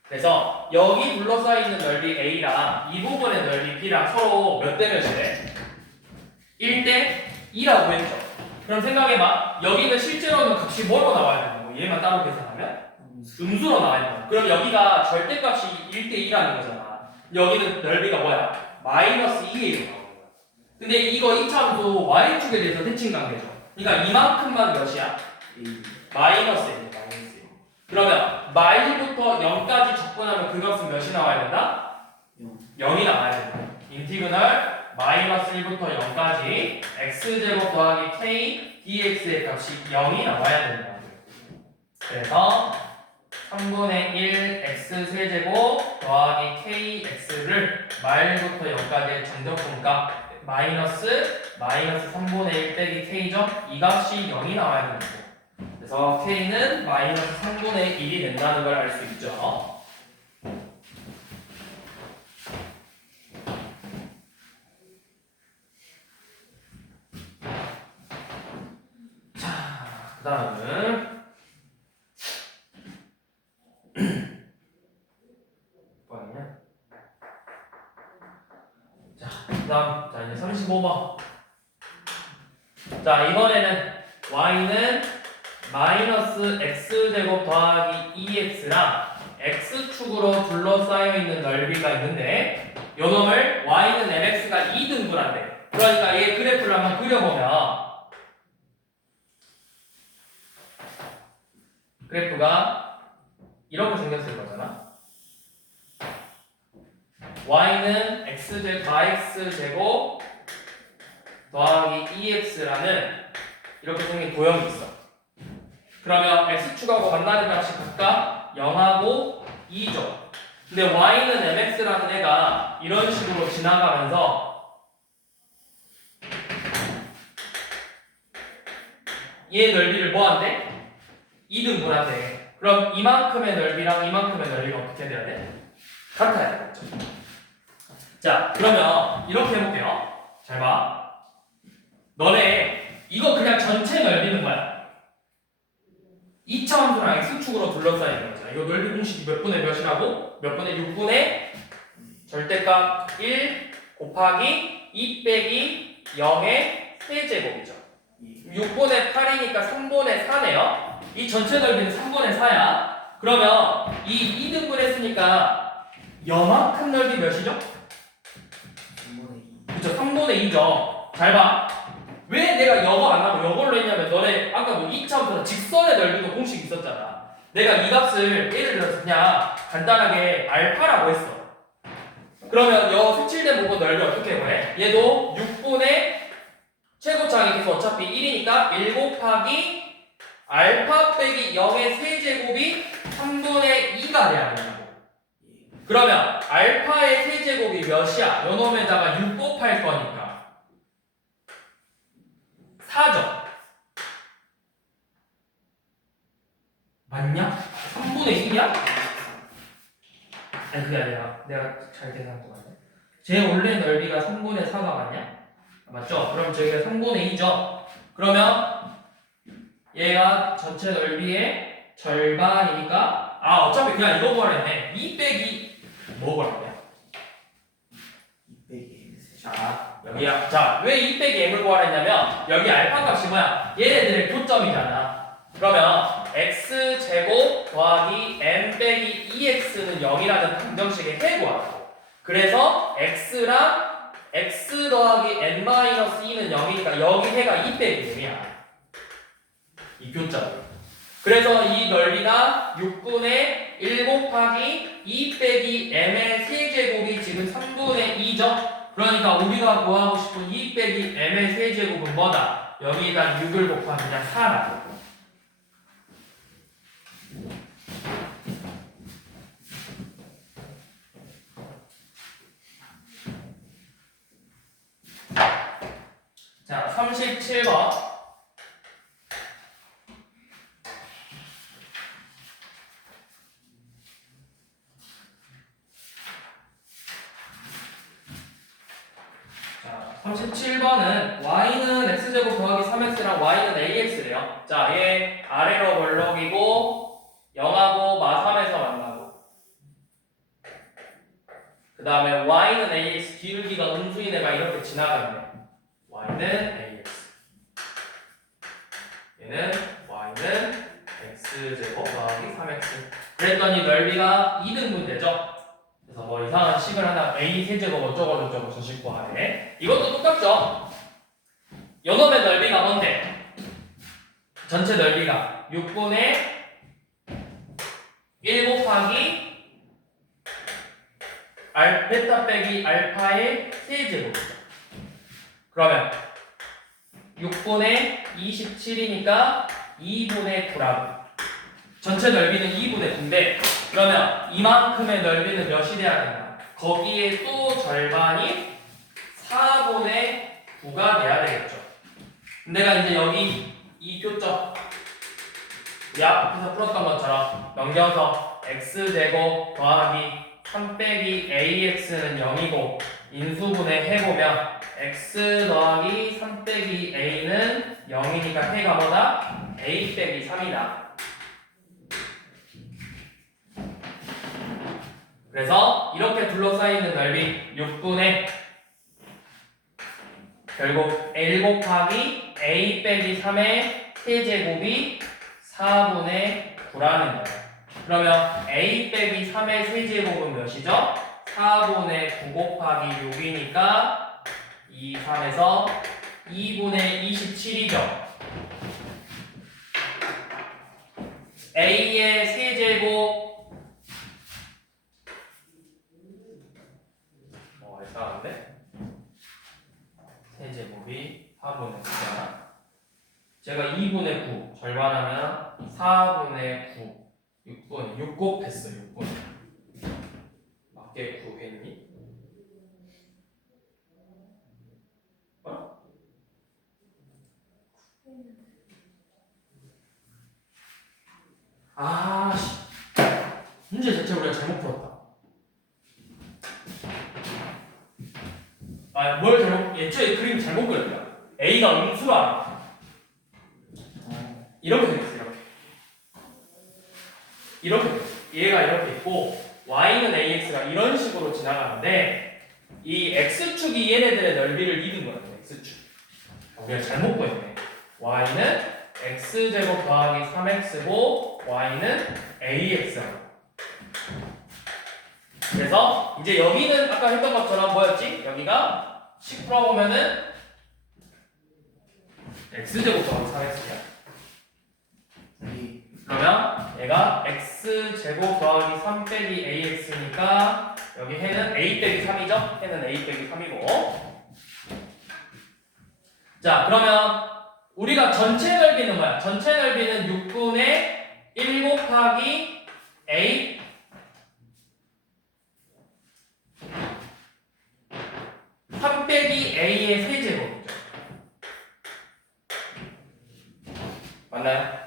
그래서 여기 둘러싸여 있는 넓이 a랑 이 부분의 넓이 b랑 서로 몇 대 몇이래? 1대 2라고 했죠. 그럼 생각해봐. 여기는 실제로는 값이 뭐로 나와야 된다고? 얘만 따로 계산하면? 음수로 나와야 된다. 그럼 여기가 절대값이 1대 2라는 거잖아. 여기는 넓이가 뭐야? 마이너스 2a로 나오는 거야. 근데 이거 이차함수 y축에 대해서 대칭 관계죠. 그러니까 이만큼만 몇이야? 마이너스 1. 그러면 마일부터 0까지 적분하면 그 값은 몇이 나와야 된다? 0이 나와야 된다. 인티그널 마이너스 1부터 0까지 x제곱 더하기 k dx의 값이 0이 나와야 된다. 그래서 3분의 1 x 세제곱 더하기 kx를 마일부터 0까지의 전적분값 마이너스 3분의 1 빼기 k죠? 이 값이 0이 나와야 된다. 그래서 k는 마이너스 3분의 1이 된다는 걸 알 수 있죠. 자, 그 다음은 뭐냐? 자, 그 다음 자 이제 35번. 자, 이번에는 y는 마이너스 x제곱 더하기 2x랑 x축으로 둘러싸여 있는 넓이가 있는데 요놈을 y는 mx가 2등분한대. 그러니까 얘 그래프를 한번 그려보면 그래프가 이렇게 생겼을 거잖아. y는 x제곱 4x제곱 더하기 2x라는 이렇게 생긴 도형이 있어. 그러면 x축하고 만나는 값이 각각 0하고 2죠. 근데 y는 mx라는 애가 이런 식으로 지나가면서 얘 넓이를 뭐한대? 2등분한대. 그럼 이만큼의 넓이랑 이만큼의 넓이가 어떻게 돼야 돼? 같아야 되겠죠. 자, 그러면 이렇게 해볼게요. 잘 봐. 너네 이거 그냥 전체 넓이는 뭐야? 2차 함수랑 x축으로 둘러싸여 있는 거잖아. 이거 넓이 공식이 몇 분의 몇이라고? 몇 분의 6분의 절대값 1 곱하기 2 빼기 0의 세제곱이죠. 6분의 8이니까 3분의 4네요. 이 전체 넓이는 3분의 4야. 그러면 이 2등분 했으니까 요만큼 넓이 몇이죠? 3분의 2. 그쵸, 3분의 2죠. 잘 봐. 왜 내가 이거 안 하고 이걸로 했냐면 너네 아까 뭐 2차부터 직선의 넓이도 공식 있었잖아. 내가 이 값을 예를 들어서 그냥 간단하게 알파라고 했어. 그러면 요 색칠된 부분 넓이 어떻게 구해? 얘도 6분의 최고차항이 계속 어차피 1이니까 1 곱하기 알파 빼기 0의 세제곱이 3분의 2가 돼야 된다고. 그러면 알파의 세제곱이 몇이야? 요놈에다가 6 곱할 거니까 4죠. 맞냐? 3분의 1이야? 아니 그게 아니라 내가 잘 계산한 거 같네. 제 원래 넓이가 3분의 4가 맞냐? 맞죠? 그럼 저기가 3분의 2죠? 그러면 얘가 전체 넓이의 절반이니까 어차피 그냥 이거 구하랬네. 2 빼기 뭐 구하랬냐? 2 빼기 M 세제곱. 자 여기야. 자 왜 2 빼기 m을 구하랬냐면 여기 알파 값이 뭐야? 얘네들의 교점이잖아. 그러면 x제곱 더하기 m 빼기 2x는 0이라는 방정식의 해구하고 그래서 x랑 x 더하기 n 마이너스 2는 0이니까 여기 해가 2 빼기 m이야. 이 교점. 그래서 이 넓이가 6분의 1 곱하기 2 빼기 m의 세제곱이 지금 3분의 2죠? 그러니까 우리가 구하고 싶은 2 빼기 m의 세제곱은 뭐다? 여기다 6을 곱하면 그냥 4라고. 자, 37번. 자, 37번은 y는 x제곱 더하기 3x랑 y는 ax래요. 자, 얘 아래로 볼록이고 0하고 마3에서 만나고 그 다음에 y는 ax 기울기가 음수인 애가 이렇게 지나가네. y는 ax 얘는 y는 x제곱 더하기 3x 그랬더니 넓이가 2등분 되죠? 그래서 뭐 이상한 식을 하나 a 세제곱 어쩌고저쩌고 저 식 구하네. 이것도 똑같죠? 요놈의 넓이가 뭔데? 전체 넓이가 6분의 1 곱하기 베타 빼기 알파의 세제곱이죠. 그러면 6분의 27이니까 2분의 9라고. 전체 넓이는 2분의 9인데 그러면 이만큼의 넓이는 몇이 돼야 되나? 거기에 또 절반이 4분의 9가 돼야 되겠죠. 내가 이제 여기 이 교점 이 앞에서 풀었던 것처럼 넘겨서 x제곱 더하기 3 빼기 ax는 0이고 인수분해 해보면 x 더하기 3 빼기 a는 0이니까 해가 뭐다? a 빼기 3이다. 그래서 이렇게 둘러싸이는 넓이 6분의 결국 L 곱하기 A 빼기 3의 세제곱이 4분의 9라는 거예요. 그러면 A 빼기 3의 세제곱은 몇이죠? 4분의 9 곱하기 6이니까 2, 3에서 2분의 27이죠. A의 세제곱 이상한데? 세제곱이 4분의 9잖아. 제가 2분의 9 절반하면 4분의 9 6분 6 곱했어 6분 맞게 9 했니? 어? 문제 자체 우리가 잘못 풀었다. 뭘 잘못, 예초에 그림 잘못 그렸다. A가 음수라. 이렇게 생겼어, 이렇게. 이렇게 됐어. 얘가 이렇게 있고, Y는 AX가 이런 식으로 지나가는데, 이 X축이 얘네들의 넓이를 이은 거야, X축. 우리가 잘못 보였네. Y는 X제곱 더하기 3X고, Y는 AX라고. 그래서 이제 여기는 아까 했던 것처럼 뭐였지? 여기가 10 풀어보면은 x제곱 더하기 3x야. 그러면 얘가 x제곱 더하기 3 빼기 ax니까 여기 해는 a 빼기 3이죠? 해는 a 빼기 3이고. 자 그러면 우리가 전체 넓이는 뭐야? 전체 넓이는 6분의 1 곱하기 a 3 빼기 a의 세제곱이죠. 맞나요?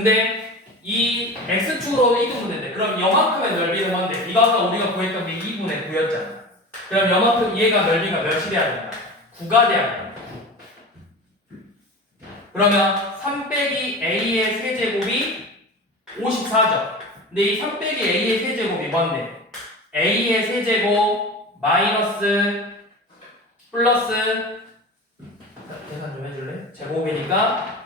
근데 이 x축으로 이동은 된대. 그럼 요만큼의 넓이는 뭔데? 이거 아까 우리가 구했던 게 2분의 9였잖아. 그럼 요만큼 얘가 넓이가 몇이 돼야 되나? 9가 돼야 된다. 그러면 3 빼기 a의 세제곱이 54죠. 근데 이 3 빼기 a의 세제곱이 뭔데? a의 세제곱 마이너스 플러스 계산 좀 해줄래? 제곱이니까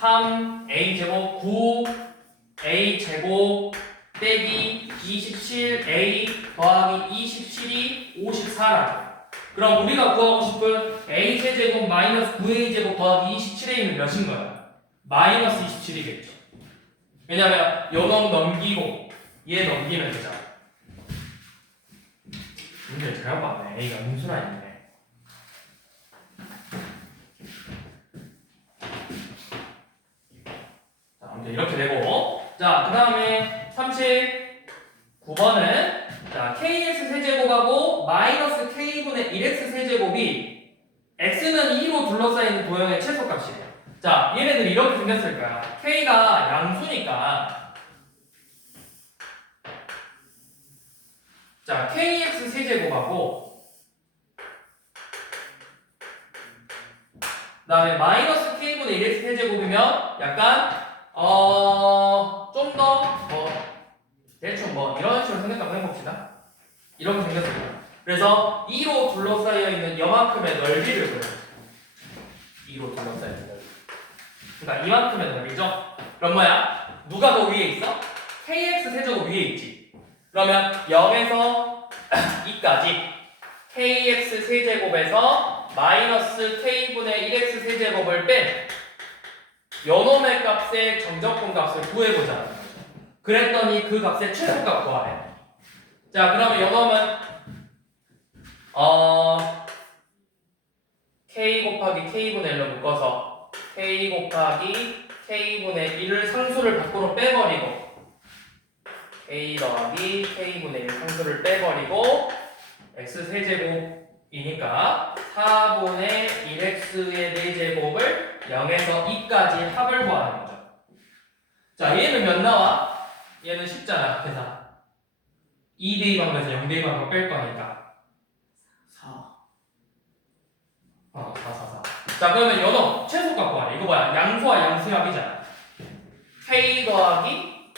3a 제곱 9a 제곱 빼기 27a 더하기 27이 54라. 그럼 우리가 구하고 싶은 a 세제곱 마이너스 9a 제곱 더하기 27a는 몇인 거야? 마이너스 27이겠죠. 왜냐면 요놈 넘기고 얘 넘기면 되잖아. 문제 잘 봤네. a가 음수나 있네. 자, 아무튼 이렇게 되고, 자, 그 다음에 39번은 자, kx 세제곱하고 마이너스 k분의 1x 세제곱이 x는 2로 둘러싸인 도형의 최소값이에요. 자, 얘네들이 이렇게 생겼을 거야. k가 양수니까 자, kx 세제곱하고 그 다음에 마이너스 k분의 1x 세제곱이면 약간 좀 더 대충 이런 식으로 생각 한번 해봅시다. 이렇게 생겼습니다. 그래서 2로 둘러싸여 있는 여만큼의 넓이를 보여요. 2로 둘러싸여 있는 넓이. 그러니까 이만큼의 넓이죠. 그럼 뭐야? 누가 더 위에 있어? kx 세제곱 위에 있지. 그러면 0에서 2까지 kx 세제곱에서 마이너스 k분의 1x 세제곱을 뺀 요놈의 값의 정적분 값을 구해보자. 그랬더니 그 값의 최소값 구하래. 자, 그러면 요놈은 k 곱하기 k분의 1로 묶어서 k 곱하기 k분의 1을 상수를 밖으로 빼버리고 k 더하기 k분의 1 상수를 빼버리고 x 세제곱이니까 4분의 1x의 4제곱을 0에서 2까지 합을 구하는 거죠. 자, 얘는 몇 나와? 얘는 쉽잖아, 계산. 2 대입하면서 0 대입하면 뺄 거니까 4. 4. 자, 그러면 요놈 최소값 구하래. 이거 뭐야? 양수와 양수의 합이잖아. k 더하기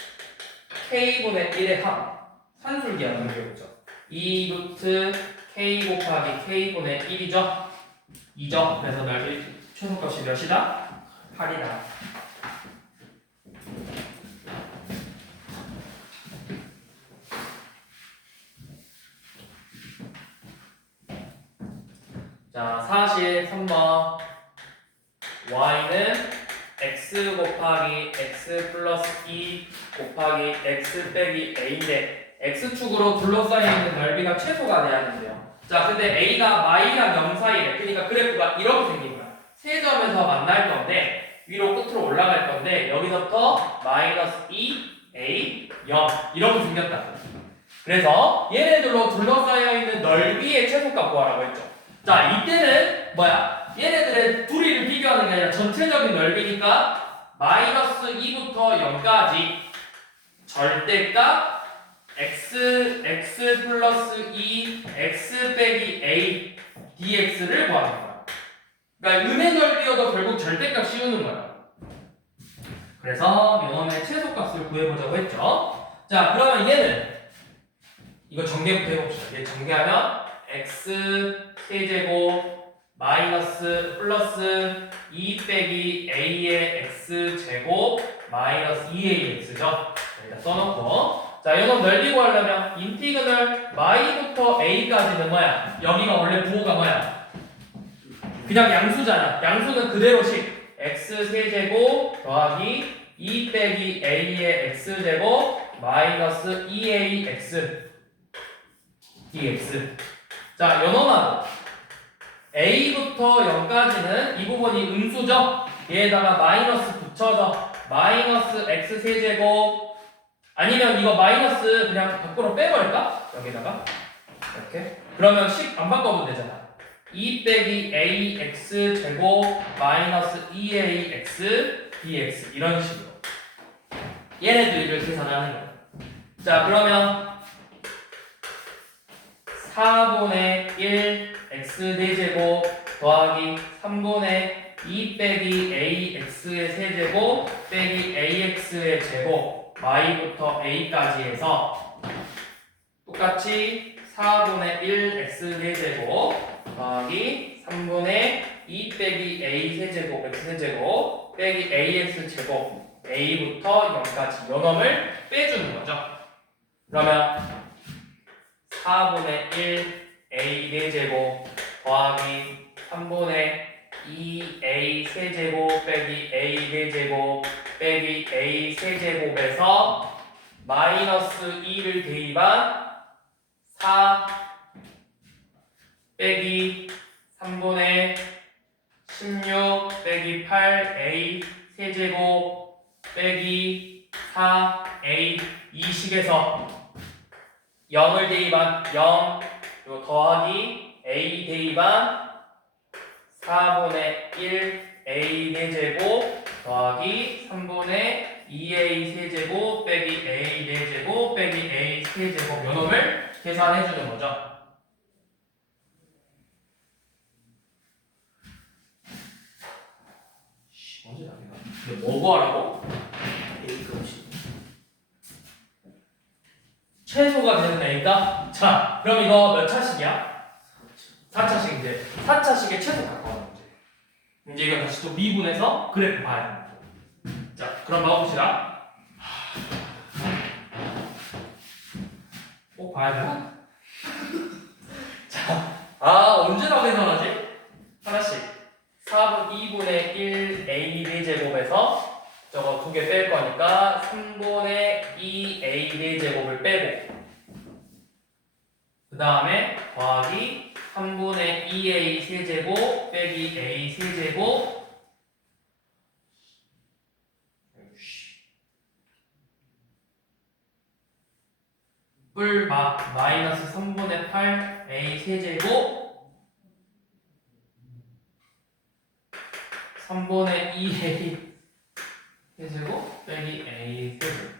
k분의 1의 합. 산술기야, 넘겨보죠. 2 루트 k 곱하기 k분의 1이죠. 2죠. 그래서 넓이 최소값이 몇이다? 8이다. 자, 43번 y는 x 곱하기 x 플러스 2 곱하기 x 빼기 a인데 x축으로 둘러싸여있는 넓이가 최소가 돼야 된대요. 자, 근데 a가 y랑 0 사이래. 그러니까 그래프가 이렇게 생긴 거야. 세 점에서 만날 건데 위로 끝으로 올라갈 건데 여기서부터 마이너스 2, a, 0 이렇게 생겼다. 그래서 얘네들로 둘러싸여있는 넓이의 최소값 구하라고 했죠. 자, 이때는 뭐야? 얘네들의 둘이를 비교하는 게 아니라 전체적인 넓이니까 마이너스 2부터 0까지 절대값 x 플러스 2 x 빼기 a dx를 구하는 거야. 그러니까 음의 넓이여도 결국 절대값 씌우는 거야. 그래서 이놈의 최소값을 구해보자고 했죠. 자, 그러면 얘는 이거 전개부터 해봅시다. 얘 전개하면 x 세제곱 마이너스 플러스 2 빼기 a의 x제곱 마이너스 2ax죠. 여기다 써놓고 자, 이놈 넓이 구하려면 인티그널 y부터 a까지는 뭐야? 여기가 원래 부호가 뭐야? 그냥 양수잖아. 양수는 그대로식 x 세제곱 더하기 2 빼기 a의 x제곱 마이너스 2ax dx. 자, 요놈하고 a부터 0까지는 이 부분이 음수죠? 얘에다가 마이너스 붙여서 마이너스 x 세제곱 아니면 이거 마이너스 그냥 밖으로 빼버릴까? 여기다가 이렇게 그러면 식 안 바꿔도 되잖아. 2 빼기 ax 제곱 마이너스 2ax dx 이런 식으로 얘네들을 계산하는 거야. 자, 그러면 4분의 1 x 4제곱 더하기 3분의 2 빼기 ax의 세제곱 빼기 ax의 제곱 y부터 a까지 해서 똑같이 4분의 1 x 4제곱 더하기 3분의 2 빼기 a 세제곱 x 세제곱 빼기 ax 제곱 a부터 0까지 요 놈을 빼주는 거죠. 그러면 4분의 1 a 4제곱 더하기 3분의 2a 세제곱 빼기 a 4제곱 빼기 a 세제곱에서 마이너스 2를 대입한 4 빼기 3분의 16 빼기 8a 세제곱 빼기 4a 이 식에서 0을 대입한 0 그리고 더하기 a 대입한 4분의 1 a 4제곱 더하기 3분의 2a 세제곱 빼기 a 4제곱 빼기 a 세제곱 요 놈을 계산해 주는 거죠. 언제 나겠나? 근데 뭐 구하라고? A가 50. 최소가 되는 A다? 자, 그럼 이거 몇 차식이야? 4차식 이제 4차식의 최소 갖고 문제. 이제 이거 다시 또 미분해서 그래프 봐야 돼. 자, 그럼 봐봅시다. 꼭 봐야 되나? 자, 언제 다 계산하지? 하나씩. 4분 2분의 1 a 4제곱에서 저거 두 개 뺄 거니까 3분의 2 a 4제곱을 빼고 그 다음에 더하기 3분의 2a 세제곱 빼기 a 세제곱 뿔 마이너스 3분의 8 a 세제곱 3분의 2a 세제곱 빼기 a 세제곱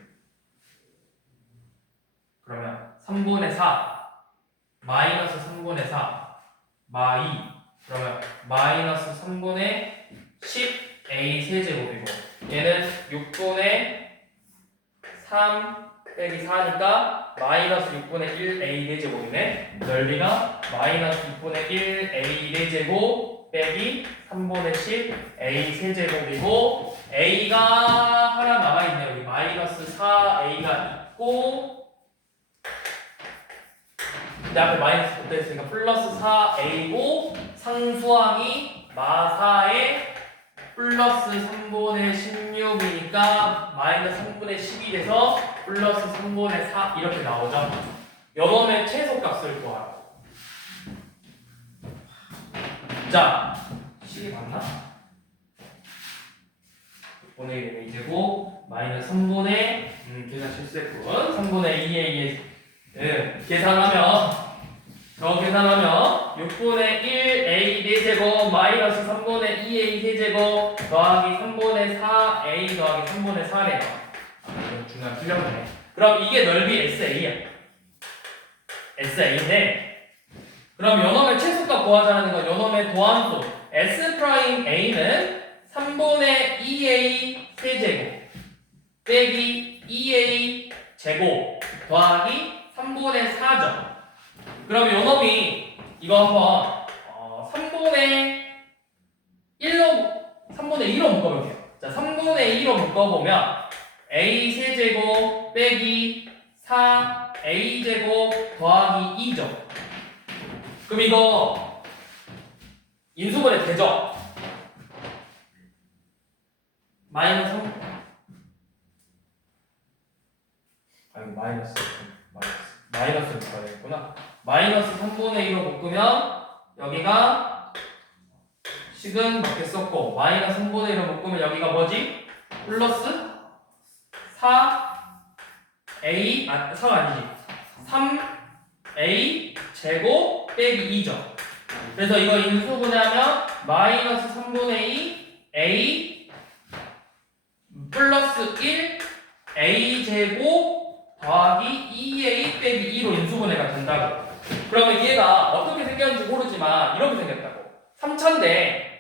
그러면 3분의 4 마이너스 3분의 4 마 2 그러면 마이너스 3분의 10 a 세제곱이고 얘는 6분의 3 빼기 4니까 마이너스 6분의 1 a 4제곱이네 넓이가 마이너스 6분의 1 a 4제곱 빼기 3분의 10 a 세제곱이고 a가 하나 남아있네요. 여기 마이너스 4a가 있고 근데 앞에 마이너스 붙어있으니까 플러스 4a고 상수항이 마4에 플러스 3분의 16이니까 마이너스 3분의 10이 돼서 플러스 3분의 4 이렇게 나오죠. 요놈의 최소값을 구하라. 자, 식이 맞나? 6분의 1 a제곱 마이너스 3분의 계산 실수했군. 3분의 2a 계산하면 저 계산하면 6분의 1 a 4제곱 마이너스 3분의 2a 세제곱 더하기 3분의 4a 더하기 3분의 4래요. 이거 중간 틀렸네. 그럼 이게 넓이 SA야. SA인데 그럼 요놈의 최소값 구하자는 건 요놈의 도함수 S'A는 3분의 2a 세제곱 빼기 2a 제곱 더하기 3분의 4죠. 그럼 요놈이 이거 한번 3분의 1로 묶어볼게요. 자, 3분의 2로 묶어보면 a 세제곱 빼기 4a 제곱 더하기 2죠. 그럼 이거 인수분해 되죠? 마이너스 3 아이고 마이너스 묶어야겠구나. 마이너스 3분의 2로 묶으면 여기가 식은 맞겠었고 마이너스 3분의 1로 묶으면 여기가 뭐지? 플러스 4a 4가 아니지 3a 제곱 빼기 2죠. 그래서 이거 인수분해하면 마이너스 3분의 2 a 플러스 1 a 제곱 더하기 2a 빼기 2로 인수분해가 된다고. 그러면 얘가 어떻게 생겼는지 모르지만 이렇게 생겼다고. 3차인데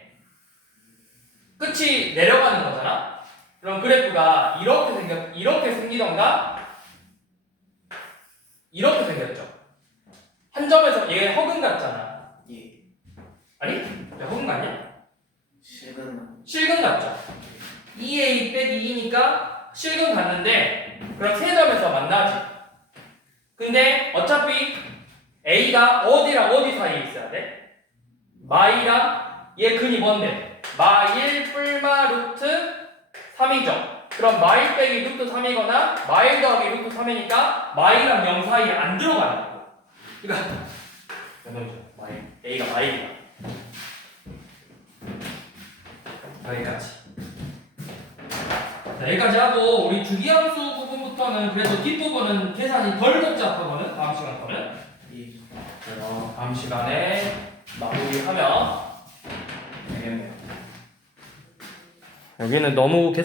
끝이 내려가는 거잖아. 그럼 그래프가 이렇게 생기던가 이렇게 생겼죠. 한 점에서 얘 허근 같잖아. 예. 아니? 야, 허근 같냐? 실근. 실근 같죠. 2a 빼기 2니까 실근 같는데 그럼 세 점에서 만나지. 근데 어차피 a가 어디랑 어디 사이에 있어야 돼? 마이랑 얘 근이 뭔데? 마1 뿔마 루트 3이죠. 그럼 마일 빼기 루트 3이거나 마일 더하기 루트 3이니까 마이랑 0 사이에 안 들어가는 거고. 그러니까 몇 명이죠? 마일. a가 마일이야. 여기까지. 자, 여기까지 하고 우리 주기함수 부분부터는 그래도 뒷부분은 계산이 덜 복잡하거든. 다음 시간 거는. 예. 그럼 다음 시간에 마무리하면 되겠네요. 여기는 너무 계산